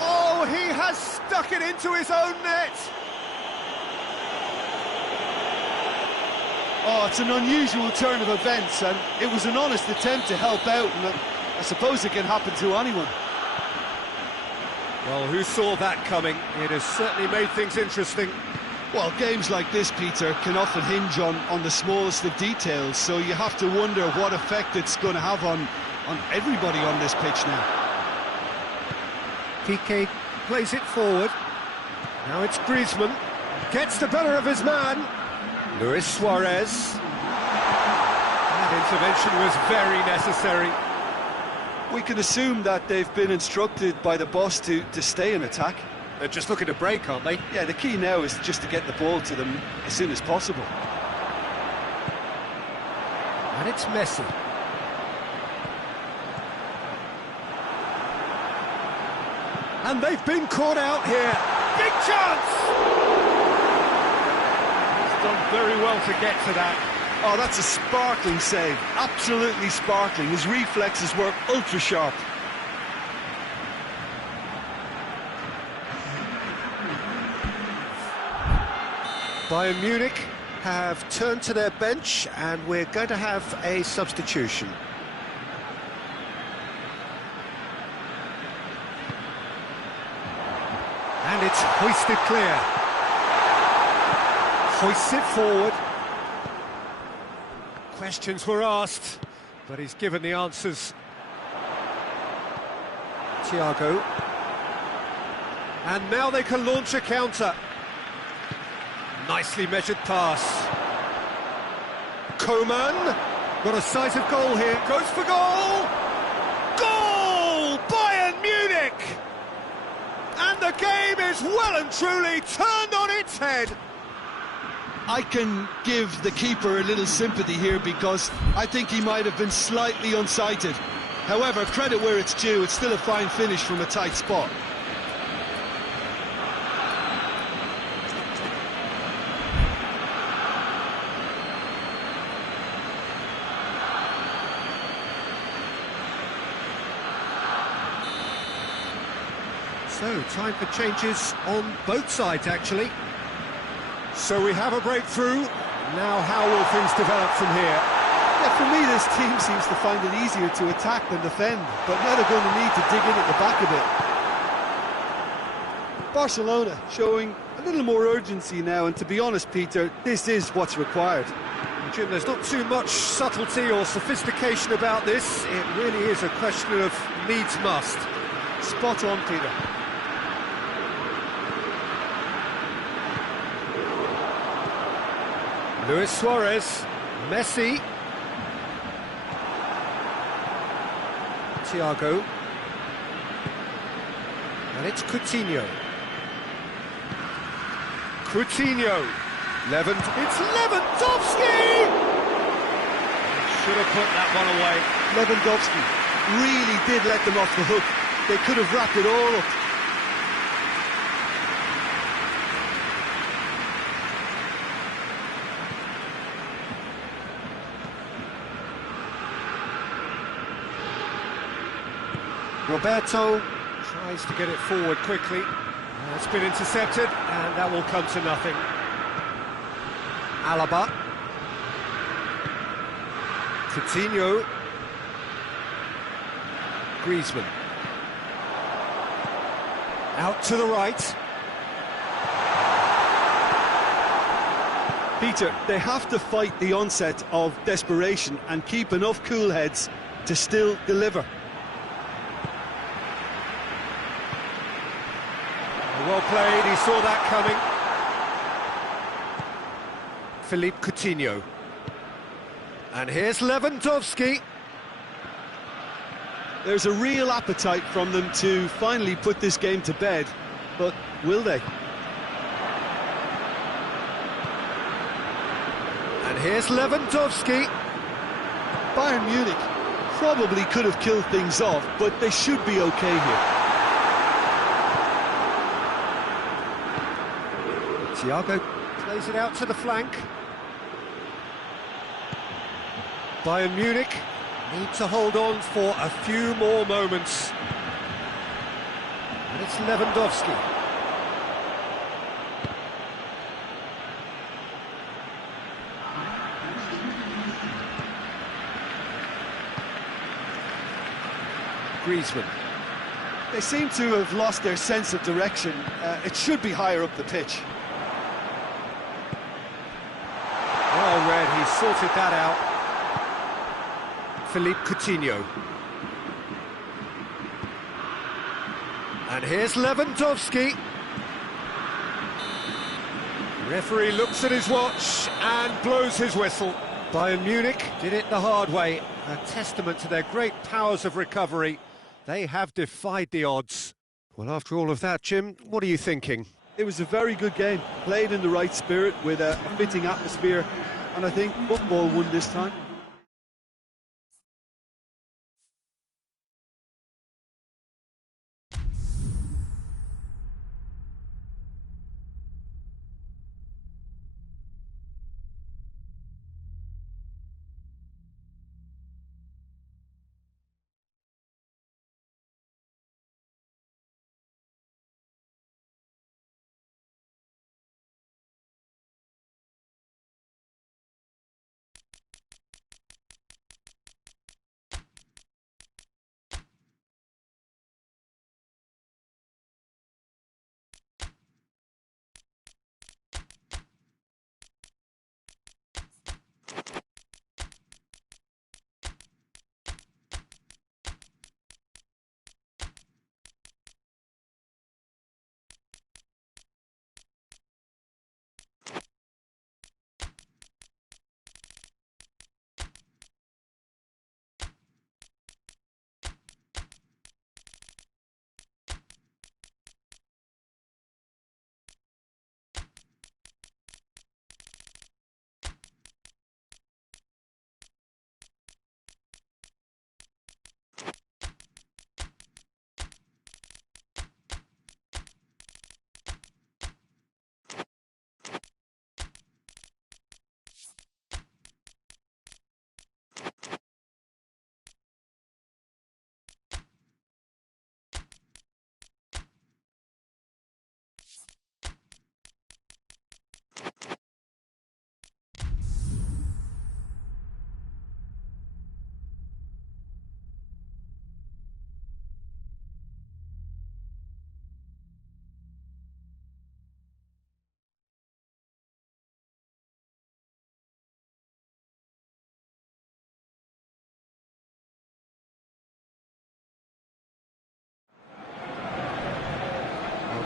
Oh, he has stuck it into his own net. Oh, it's an unusual turn of events, and it was an honest attempt to help out, and I suppose it can happen to anyone. Well, who saw that coming? It has certainly made things interesting. Well, games like this, Peter, can often hinge on the smallest of details, so you have to wonder what effect it's going to have on everybody on this pitch now. Piqué plays it forward. Now it's Griezmann. Gets the better of his man. Luis Suarez. That intervention was very necessary. We can assume that they've been instructed by the boss to stay in attack. They're just looking to break, aren't they? Yeah, the key now is just to get the ball to them as soon as possible. And it's Messi. And they've been caught out here. Big chance! He's done very well to get to that. Oh, that's a sparkling save. Absolutely sparkling. His reflexes were ultra sharp. Bayern Munich have turned to their bench, and we're going to have a substitution. it's hoisted clear. Hoists it forward. Questions were asked, but he's given the answers. Thiago. And now they can launch a counter. Nicely measured pass. Coman. Got a sight of goal here. Goes for goal. Goal! Bayern Munich! And the game is well and truly turned on its head. I can give the keeper a little sympathy here because I think he might have been slightly unsighted. However, credit where it's due, it's still a fine finish from a tight spot. So, time for changes on both sides, actually. So we have a breakthrough. Now how will things develop from here? Yeah, for me, this team seems to find it easier to attack than defend, but now they're going to need to dig in at the back a bit. Barcelona showing a little more urgency now, and to be honest, Peter, this is what's required. Jim, there's not too much subtlety or sophistication about this. It really is a question of needs must. Spot on, Peter. Luis Suarez, Messi, Thiago, and it's Coutinho. Coutinho, it's Lewandowski! Should have put that one away. Lewandowski really did let them off the hook. They could have wrapped it all up. Roberto tries to get it forward quickly. It's been intercepted, and that will come to nothing. Alaba. Coutinho. Griezmann. Out to the right. Peter, they have to fight the onset of desperation and keep enough cool heads to still deliver. Well played, he saw that coming. Philippe Coutinho. And here's Lewandowski. There's a real appetite from them to finally put this game to bed, but will they? And here's Lewandowski. Bayern Munich probably could have killed things off, but they should be okay here. Thiago plays it out to the flank. Bayern Munich need to hold on for a few more moments. And it's Lewandowski. Griezmann. They seem to have lost their sense of direction. It should be higher up the pitch. Well read, he sorted that out. Philippe Coutinho. And here's Lewandowski. Referee looks at his watch and blows his whistle. Bayern Munich did it the hard way. A testament to their great powers of recovery. They have defied the odds. Well, after all of that, Jim, what are you thinking? It was a very good game, played in the right spirit with a fitting atmosphere, and I think football won this time.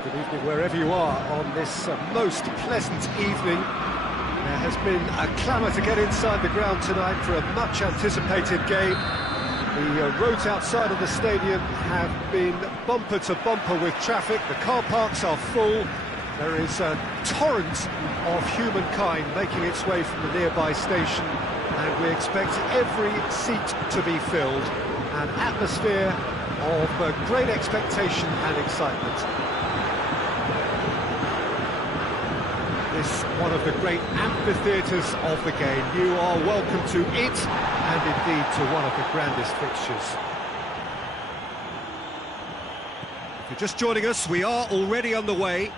Good evening wherever you are on this most pleasant evening. There has been a clamour to get inside the ground tonight for a much anticipated game. The roads outside of the stadium have been bumper to bumper with traffic. The car parks are full. There is a torrent of humankind making its way from the nearby station, and we expect every seat to be filled. An atmosphere of great expectation and excitement. This one of the great amphitheatres of the game. You are welcome to it, and indeed to one of the grandest fixtures. If you're just joining us, we are already on the way.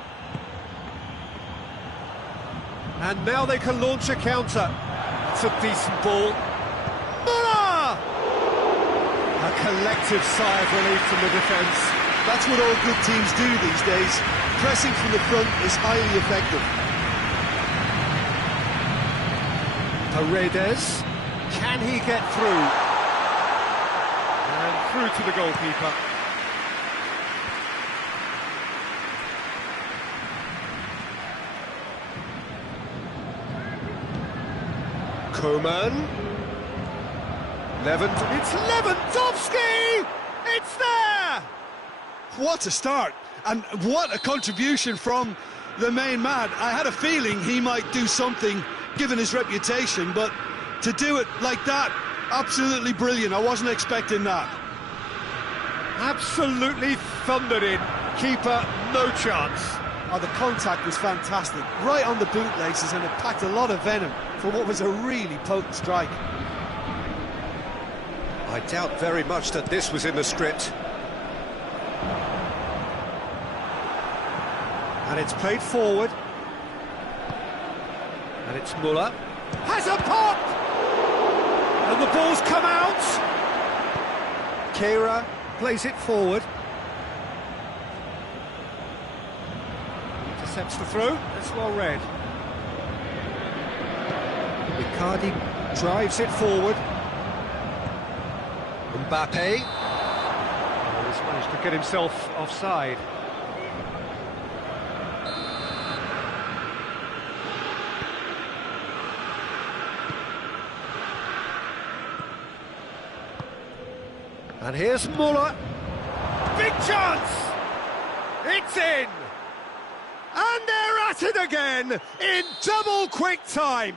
And now they can launch a counter. It's a decent ball. Muller! A collective sigh of relief from the defence. That's what all good teams do these days. Pressing from the front is highly effective. Paredes, can he get through? And through to the goalkeeper. Coman. It's Lewandowski! It's there! What a start, and what a contribution from the main man. I had a feeling he might do something given his reputation, but to do it like that, absolutely brilliant. I wasn't expecting that. Absolutely thundered in. Keeper, no chance. Oh, the contact was fantastic, right on the bootlaces, and it packed a lot of venom for what was a really potent strike. I doubt very much that this was in the script. And it's played forward. And it's Muller. Has a pop! And the ball's come out! Kehrer plays it forward. Intercepts the throw. That's well read. Icardi drives it forward. Mbappe. Oh, he's managed to get himself offside. And here's Muller. Big chance! It's in! And they're at it again in double quick time.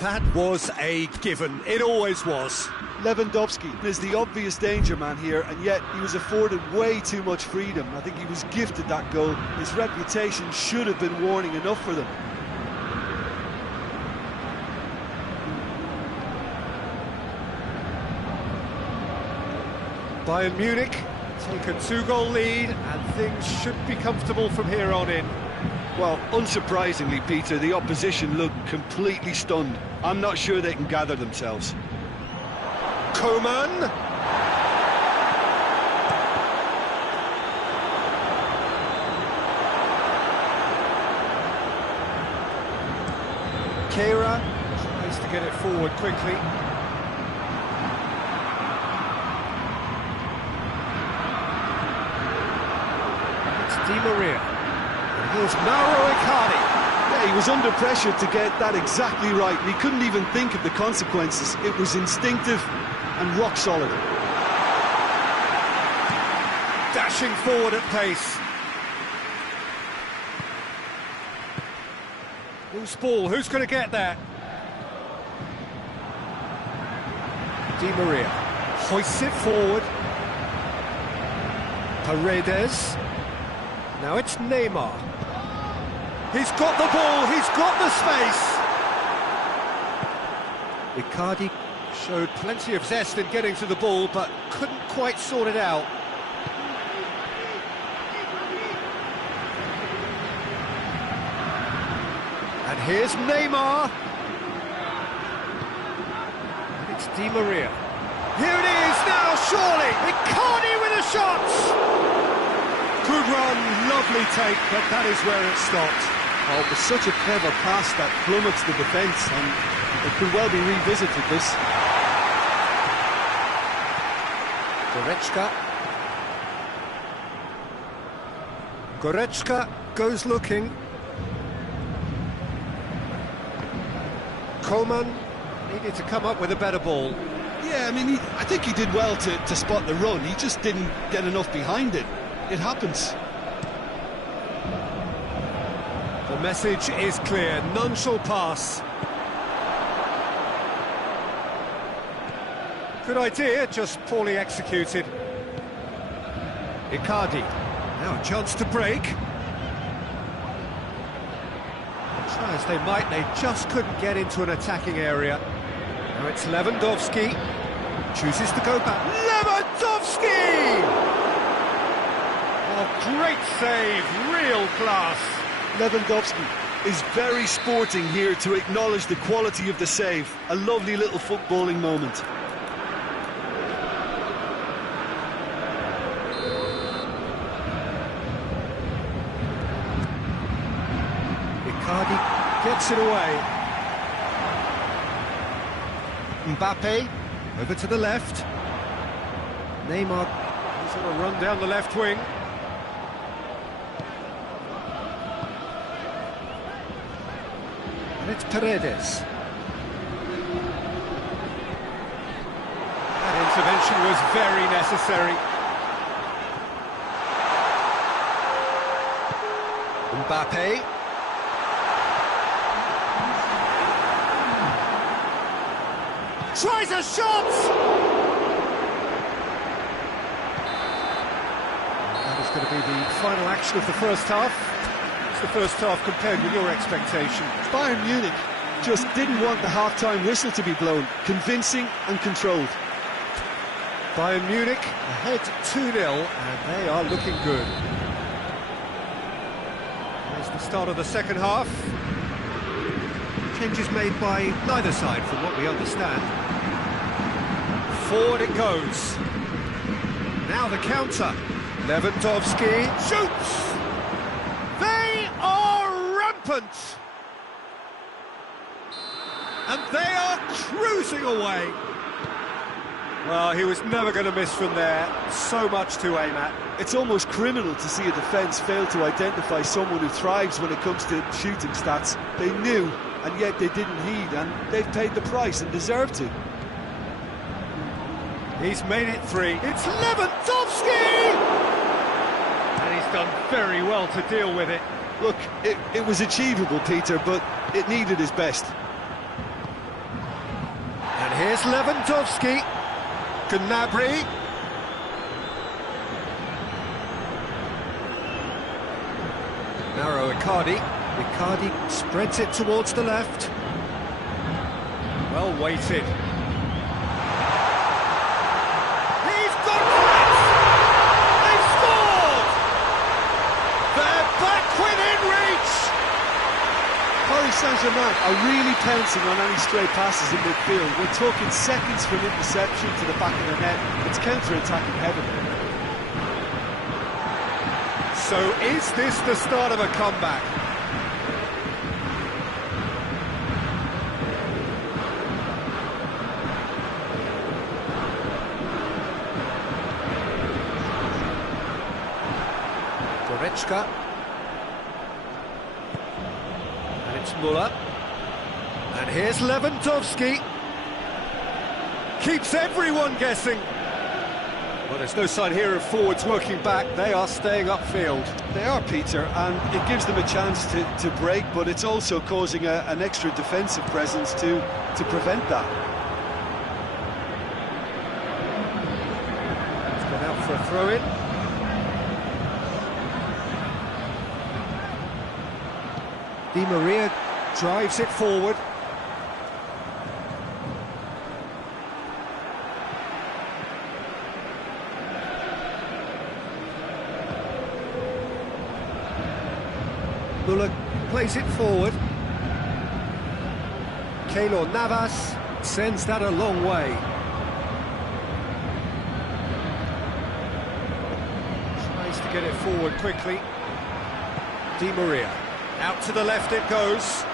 That was a given. It always was. Lewandowski is the obvious danger man here, and yet he was afforded way too much freedom. I think he was gifted that goal. His reputation should have been warning enough for them. Bayern Munich take a 2-goal lead, and things should be comfortable from here on in. Well, unsurprisingly, Peter, the opposition looked completely stunned. I'm not sure they can gather themselves. Coman. Kehrer tries to get it forward quickly. It's Di Maria. And here's Mauro Icardi. Yeah, he was under pressure to get that exactly right, and he couldn't even think of the consequences. It was instinctive and rock solid. Dashing forward at pace. Loose ball, who's going to get that? Di Maria hoists it forward. Paredes. Now it's Neymar. He's got the ball, he's got the space. Icardi showed plenty of zest in getting to the ball, but couldn't quite sort it out. And here's Neymar. And it's Di Maria. Here it is now, surely. Icardi with a shot. Good run, lovely take, but that is where it stopped. Oh, it was such a clever pass that plummets the defence, and it could well be revisited, this. Goretzka. Goretzka goes looking. Coman needed to come up with a better ball. Yeah, I mean, I think he did well to spot the run. He just didn't get enough behind it. It happens. The message is clear, none shall pass. Good idea, just poorly executed. Icardi, now a chance to break. Try as they might, they just couldn't get into an attacking area. Now it's Lewandowski, chooses to go back. Lewandowski! Oh, great save, real class. Lewandowski is very sporting here to acknowledge the quality of the save. A lovely little footballing moment. Icardi gets it away. Mbappe over to the left. Neymar sort of run down the left wing. And it's Paredes. That intervention was very necessary. Mbappe. Tries a shot! That is going to be the final action of the first half. It's the first half compared with your expectation. Bayern Munich just didn't want the half-time whistle to be blown. Convincing and controlled. Bayern Munich ahead 2-0, and they are looking good. There's the start of the second half. Changes made by neither side, from what we understand. Forward it goes. Now the counter. Lewandowski shoots! They are rampant! And they are cruising away! Well, he was never going to miss from there. So much to aim at. It's almost criminal to see a defence fail to identify someone who thrives when it comes to shooting stats. They knew, and yet they didn't heed, and they've paid the price and deserve to. He's made it 3. It's Lewandowski! And he's done very well to deal with it. Look, it was achievable, Peter, but it needed his best. And here's Lewandowski. Gnabry. Narrow Icardi. Icardi spreads it towards the left. Well weighted. He's gone for it! They've scored! They're back within reach! Paris Saint-Germain are really pouncing on any stray passes in midfield. We're talking seconds from interception to the back of the net. It's counter-attacking heaven. So is this the start of a comeback? Goretzka. And it's Müller. And here's Lewandowski. Keeps everyone guessing. Well, there's no sign here of forwards working back. They are staying upfield. They are, Peter, and it gives them a chance to break, but it's also causing an extra defensive presence to prevent that. It's gone out for a throw-in. Di Maria drives it forward. Müller plays it forward. Keylor Navas sends that a long way. Tries to get it forward quickly. Di Maria. Out to the left it goes.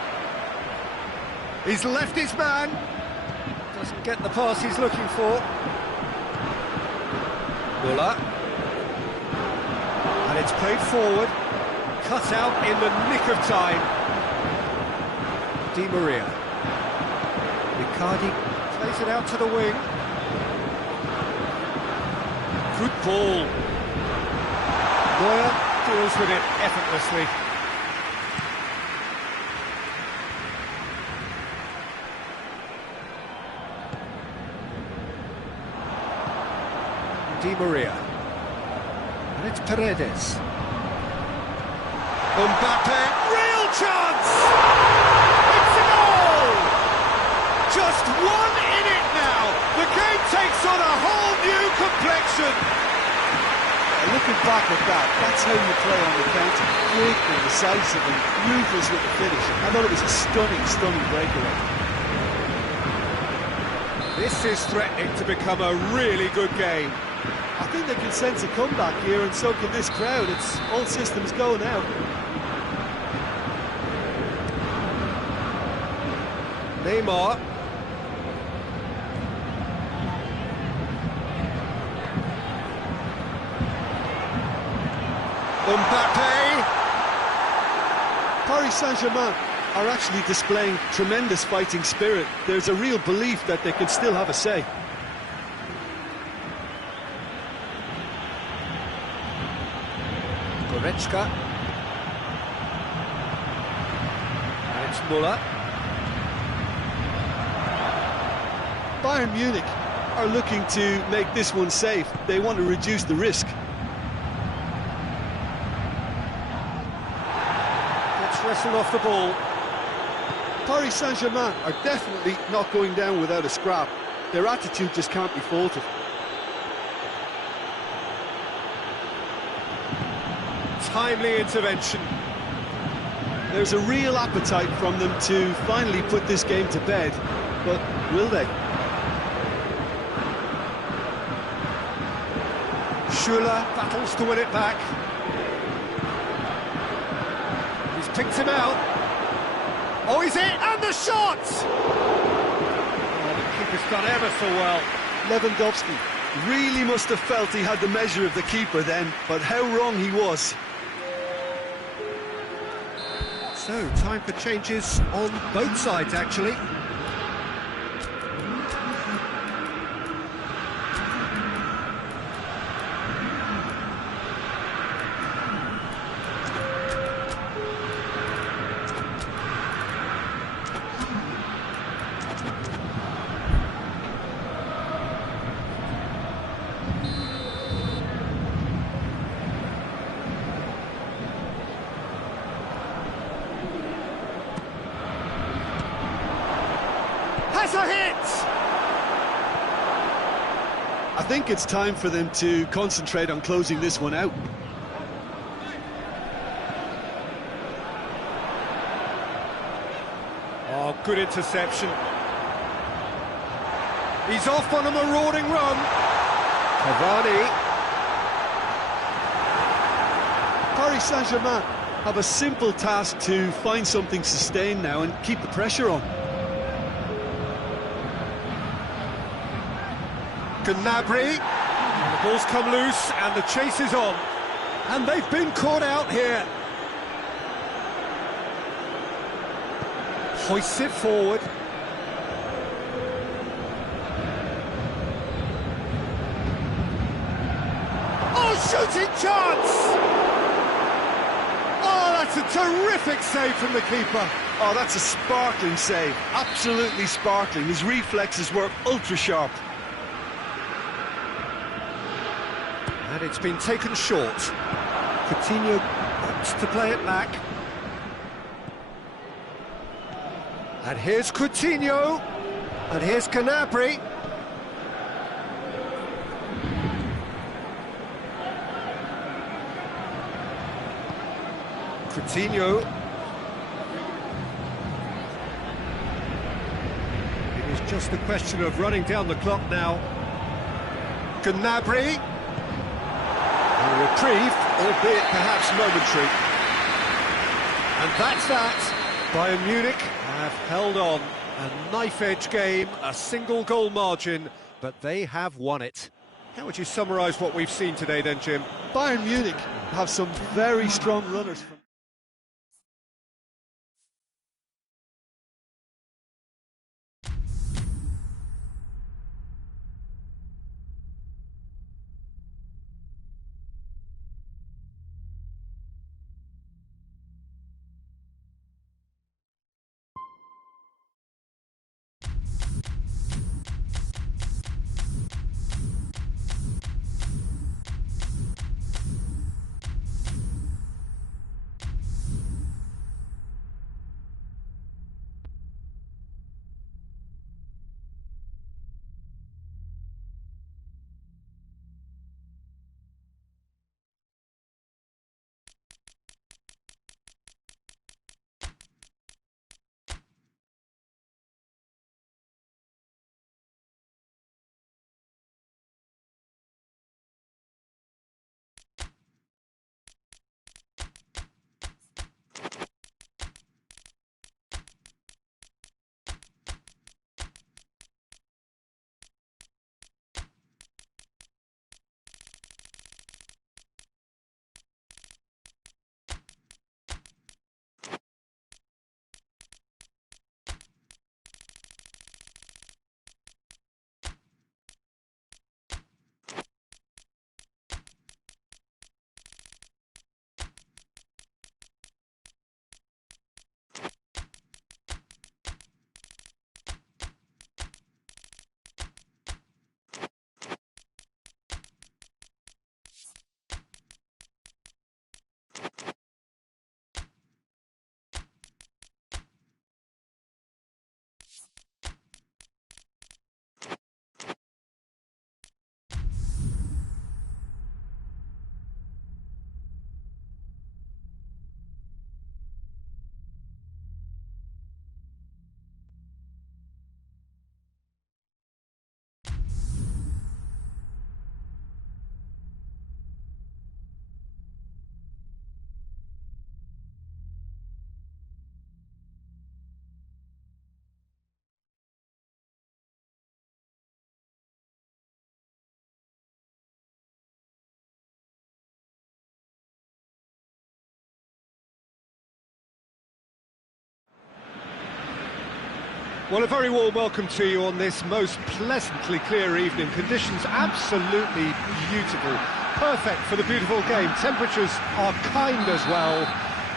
He's left his man. Doesn't get the pass he's looking for. Müller. And And it's played forward, cut out in the nick of time. Di Maria. Riccardi plays it out to the wing. Good ball. Neuer deals with it effortlessly. Di Maria. And it's Paredes. Mbappe, real chance! It's a goal! Just one in it now. The game takes on a whole new complexion. Looking back at that, that's how you play on the counter. Quick and decisive and ruthless with the finish. I thought it was a stunning breakaway. This is threatening to become a really good game. I think they can sense a comeback here, and so can this crowd. It's all systems go now. Neymar. Mbappe. Paris Saint-Germain are actually displaying tremendous fighting spirit. There's a real belief that they can still have a say. Goretzka. And it's Müller. Bayern Munich are looking to make this one safe. They want to reduce the risk. Gets wrestled off the ball. Paris Saint-Germain are definitely not going down without a scrap. Their attitude just can't be faulted. Timely intervention. There's a real appetite from them to finally put this game to bed, but will they? Schuller battles to win it back. He's picked him out. Oh, he's hit, and the shot! Oh, the keeper's done ever so well. Lewandowski really must have felt he had the measure of the keeper then, but how wrong he was. So, time for changes on both sides, actually. Has a hit! I think it's time for them to concentrate on closing this one out. Oh, good interception. He's off on a marauding run. Cavani. Paris Saint-Germain have a simple task to find something sustained now and keep the pressure on. Gnabry. The ball's come loose and the chase is on. And they've been caught out here. Hoists it forward. Oh, shooting chance! Oh, that's a terrific save from the keeper. Oh, that's a sparkling save. Absolutely sparkling. His reflexes were ultra sharp. And it's been taken short. Coutinho wants to play it back. And here's Coutinho. And here's Gnabry. Coutinho. It is just a question of running down the clock now. Gnabry. A reprieve, albeit perhaps momentary. And that's that. Bayern Munich have held on. A knife-edge game, a single goal margin, but they have won it. How would you summarise what we've seen today then, Jim? Bayern Munich have some very strong runners. Well, a very warm welcome to you on this most pleasantly clear evening. Conditions absolutely beautiful. Perfect for the beautiful game. Temperatures are kind as well.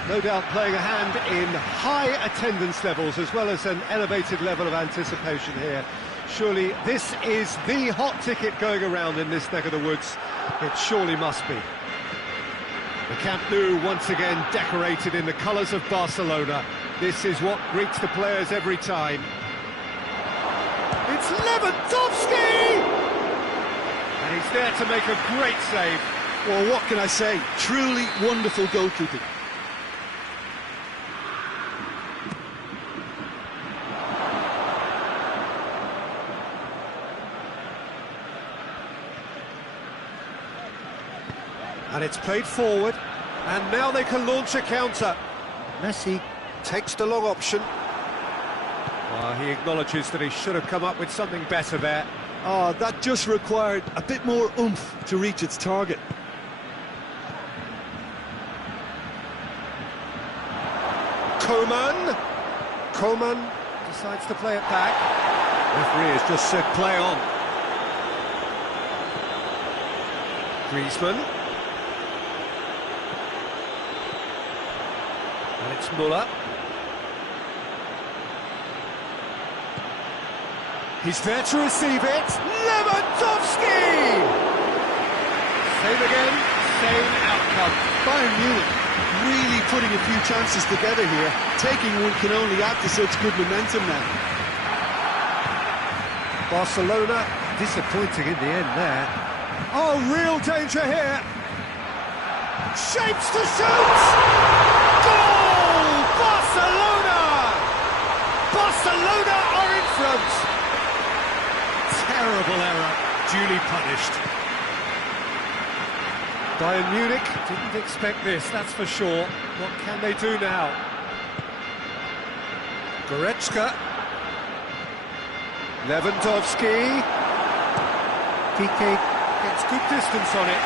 No doubt playing a hand in high attendance levels as well as an elevated level of anticipation here. Surely this is the hot ticket going around in this neck of the woods. It surely must be. The Camp Nou once again decorated in the colours of Barcelona. This is what greets the players every time. It's Lewandowski! And he's there to make a great save. Well, what can I say? Truly wonderful goalkeeping. And it's played forward, and now they can launch a counter. Messi takes the long option. He acknowledges that he should have come up with something better there. Oh, that just required a bit more oomph to reach its target. Coman decides to play it back. Referee has just said play on. Griezmann. And it's Müller. He's there to receive it. Lewandowski! Same again, same outcome. Bayern Munich really putting a few chances together here. Taking one can only add to such good momentum now. Barcelona disappointing in the end there. Oh, real danger here. Shapes to shoot! Goal! Barcelona! Barcelona are in front. Terrible error, duly punished. Bayern Munich didn't expect this, that's for sure. What can they do now? Goretzka. Lewandowski. Piqué Gets good distance on it.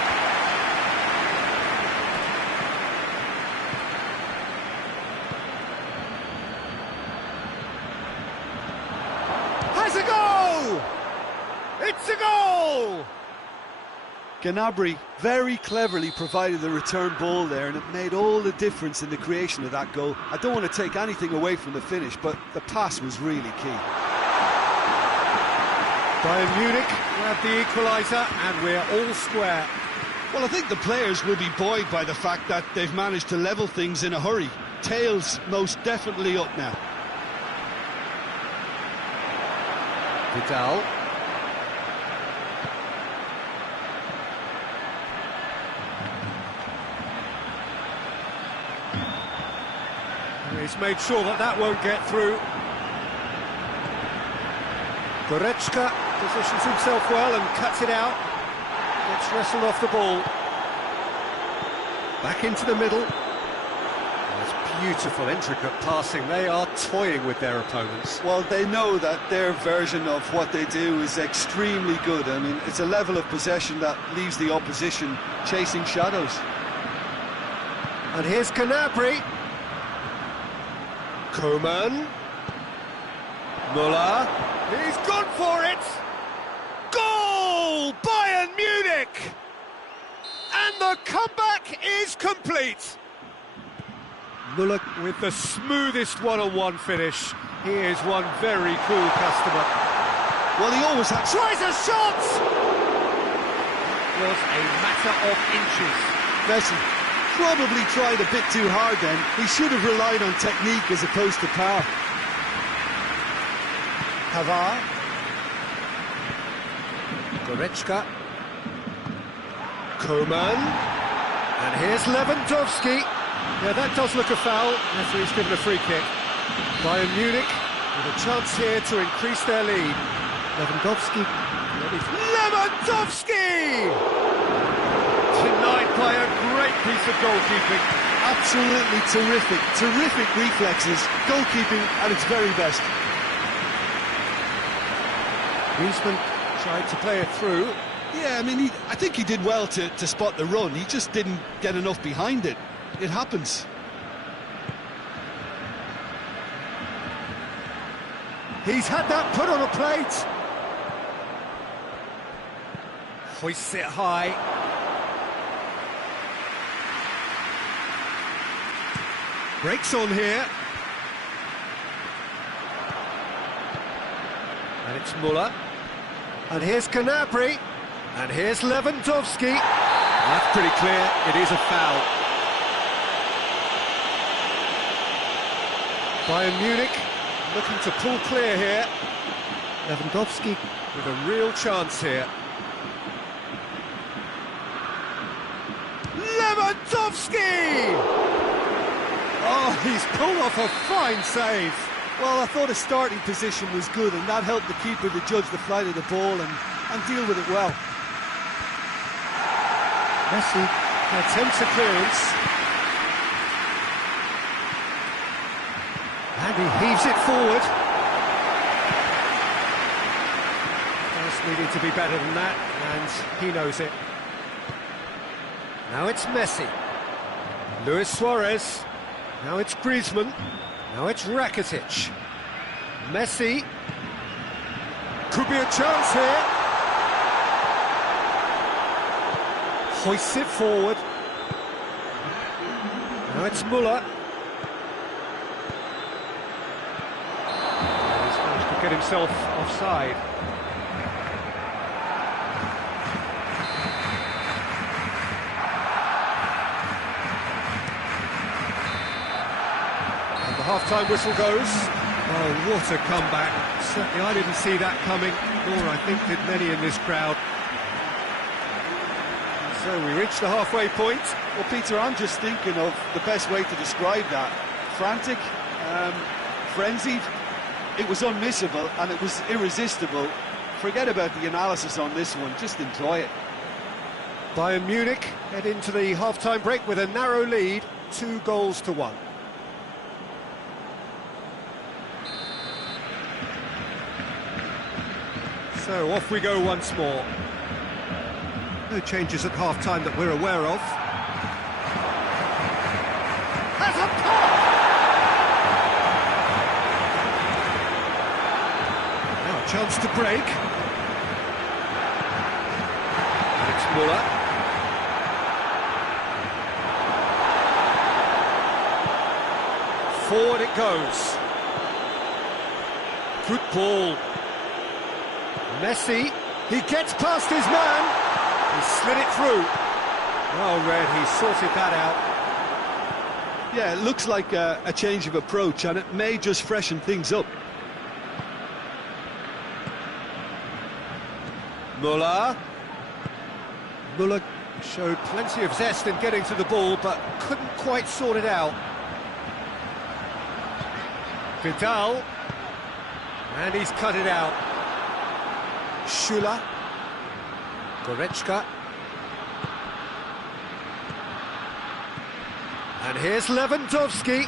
Has a goal! It's a goal! Gnabry very cleverly provided the return ball there, and it made all the difference in the creation of that goal. I don't want to take anything away from the finish, but the pass was really key. Bayern Munich grab the equaliser, and we're all square. Well, I think the players will be buoyed by the fact that they've managed to level things in a hurry. Tails most definitely up now. Vidal. He's made sure that that won't get through. Goretzka positions himself well and cuts it out. Gets wrestled off the ball. Back into the middle. That's beautiful, intricate passing. They are toying with their opponents. Well, they know that their version of what they do is extremely good. I mean, it's a level of possession that leaves the opposition chasing shadows. And here's Gnabry. Coman. Müller. He's gone for it! Goal! Bayern Munich! And the comeback is complete! Müller with the smoothest one-on-one finish. He is one very cool customer. Well, he always had... Tries a shot! It was a matter of inches. Messi probably tried a bit too hard then. He should have relied on technique as opposed to power. Pavard. Goretzka. Coman. And here's Lewandowski. Yeah, that does look a foul. Referee's given a free kick. Bayern Munich with a chance here to increase their lead. Lewandowski. Lewandowski! Denied by a great piece of goalkeeping. Absolutely terrific, terrific reflexes. Goalkeeping at its very best. Griezmann tried to play it through. Yeah, I mean, I think he did well to spot the run. He just didn't get enough behind it. It happens. He's had that put on a plate. Hoists it high. Breaks on here. And it's Müller. And here's Gnabry. And here's Lewandowski. That's pretty clear, it is a foul. Bayern Munich looking to pull clear here. Lewandowski with a real chance here. Lewandowski! Oh, he's pulled off a fine save. Well, I thought his starting position was good, and that helped the keeper to judge the flight of the ball and deal with it well. Messi attempts a clearance. And he heaves it forward. Just needed to be better than that, and he knows it. Now it's Messi. Luis Suarez. Now it's Griezmann. Now it's Rakitic. Messi. Could be a chance here. Hoists it forward. Now it's Müller. He's managed to get himself offside. And the half-time whistle goes. Oh, what a comeback. Certainly I didn't see that coming, nor I think did many in this crowd. So we reach the halfway point. Well, Peter, I'm just thinking of the best way to describe that. Frantic, frenzied. It was unmissable and it was irresistible. Forget about the analysis on this one, just enjoy it. Bayern Munich head into the half-time break with a narrow lead, 2-1. So off we go once more. No changes at half-time that we're aware of. Has a pop! Now a chance to break. It's Muller. Forward it goes. Good ball. Messi, he gets past his man. He slid it through. Well read, he sorted that out. Yeah, it looks like a change of approach, and it may just freshen things up. Muller. Muller showed plenty of zest in getting to the ball, but couldn't quite sort it out. Vidal. And he's cut it out. Schüller. Goretzka. And here's Lewandowski.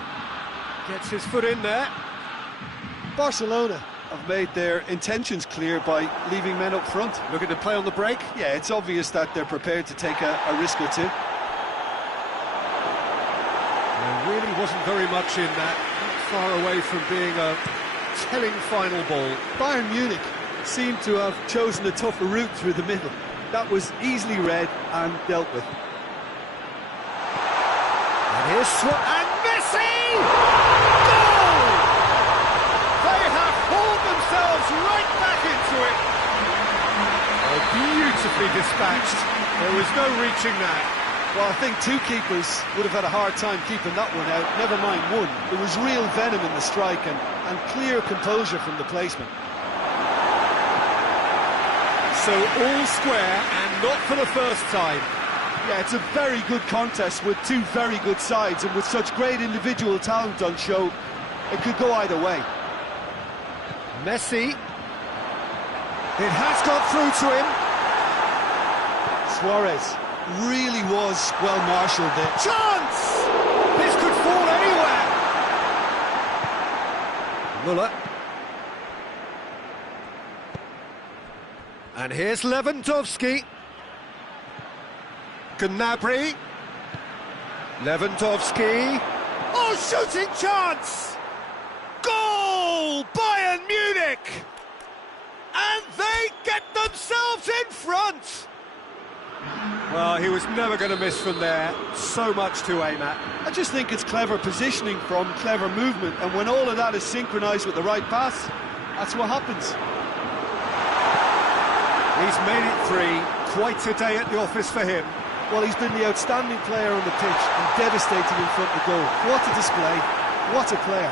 Gets his foot in there. Barcelona have made their intentions clear by leaving men up front. Looking to play on the break. Yeah, it's obvious that they're prepared to take a risk or two. There really wasn't very much in that. Not far away from being a telling final ball. Bayern Munich seemed to have chosen a tougher route through the middle. That was easily read and dealt with. And here's and Messi! Goal! They have hauled themselves right back into it. Oh, beautifully dispatched. There was no reaching that. Well, I think two keepers would have had a hard time keeping that one out, never mind one. There was real venom in the strike and clear composure from the placement. So all square, and not for the first time. Yeah, it's a very good contest with two very good sides, and with such great individual talent on show, it could go either way. Messi. It has got through to him. Suarez really was well marshalled there. Chance! This could fall anywhere. Muller. And here's Lewandowski. Gnabry. Lewandowski. Oh, shooting chance! Goal! Bayern Munich! And they get themselves in front! Well, he was never going to miss from there. So much to aim at. I just think it's clever positioning from clever movement, and when all of that is synchronised with the right pass, that's what happens. He's made it three. Quite a day at the office for him. Well, he's been the outstanding player on the pitch and devastating in front of the goal. What a display. What a player.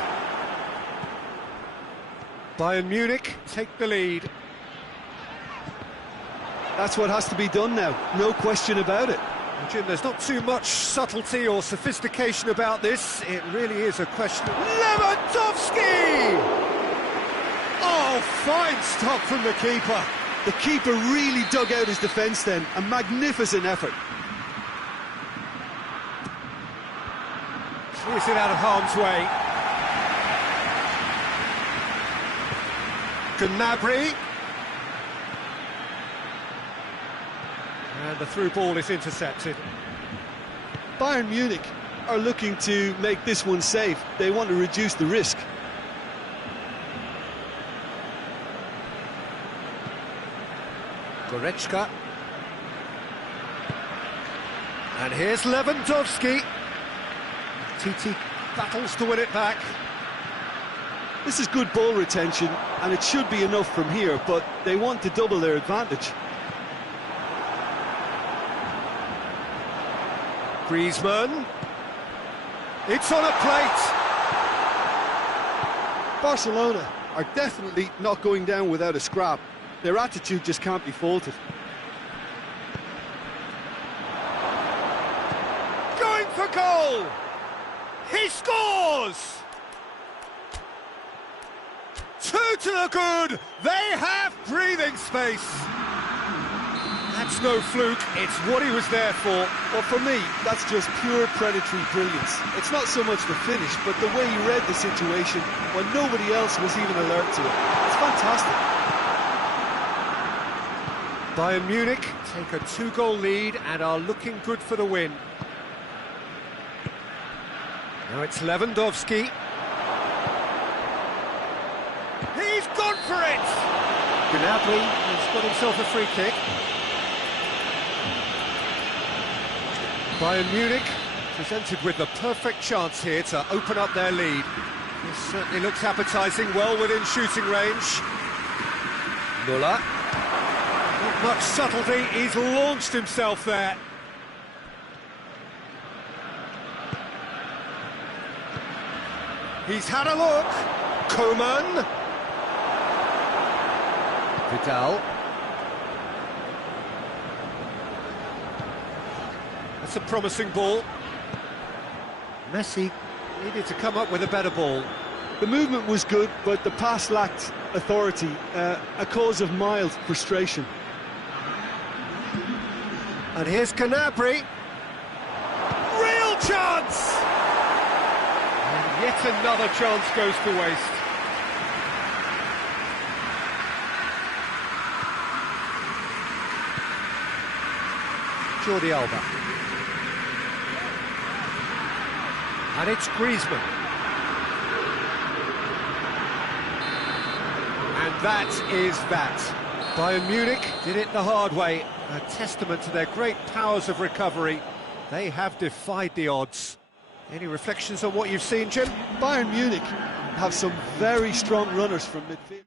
Bayern Munich take the lead. That's what has to be done now, no question about it. Jim, there's not too much subtlety or sophistication about this. It really is a question of Lewandowski! Oh, fine stop from the keeper. The keeper really dug out his defence then, a magnificent effort. Clears it out of harm's way. Gnabry. And the through ball is intercepted. Bayern Munich are looking to make this one safe. They want to reduce the risk. Goretzka. And here's Lewandowski. TT battles to win it back. This is good ball retention, and it should be enough from here, but they want to double their advantage. Griezmann. It's on a plate. Barcelona are definitely not going down without a scrap. Their attitude just can't be faulted. Going for goal! He scores! 2 to the good! They have breathing space! That's no fluke, it's what he was there for. Well, for me, that's just pure predatory brilliance. It's not so much the finish, but the way he read the situation when nobody else was even alert to it. It's fantastic. Bayern Munich take a 2-goal lead and are looking good for the win. Now it's Lewandowski. He's gone for it! Gnabry has got himself a free kick. Bayern Munich presented with the perfect chance here to open up their lead. This certainly looks appetising, well within shooting range. Müller. Not much subtlety, he's launched himself there. He's had a look. Coman. Vidal. That's a promising ball. Messi needed to come up with a better ball. The movement was good, but the pass lacked authority, a cause of mild frustration. And here's Gnabry. Real chance! And yet another chance goes to waste. Jordi Alba. And it's Griezmann. And that is that. Bayern Munich did it the hard way. A testament to their great powers of recovery. They have defied the odds. Any reflections on what you've seen, Jim? Bayern Munich have some very strong runners from midfield.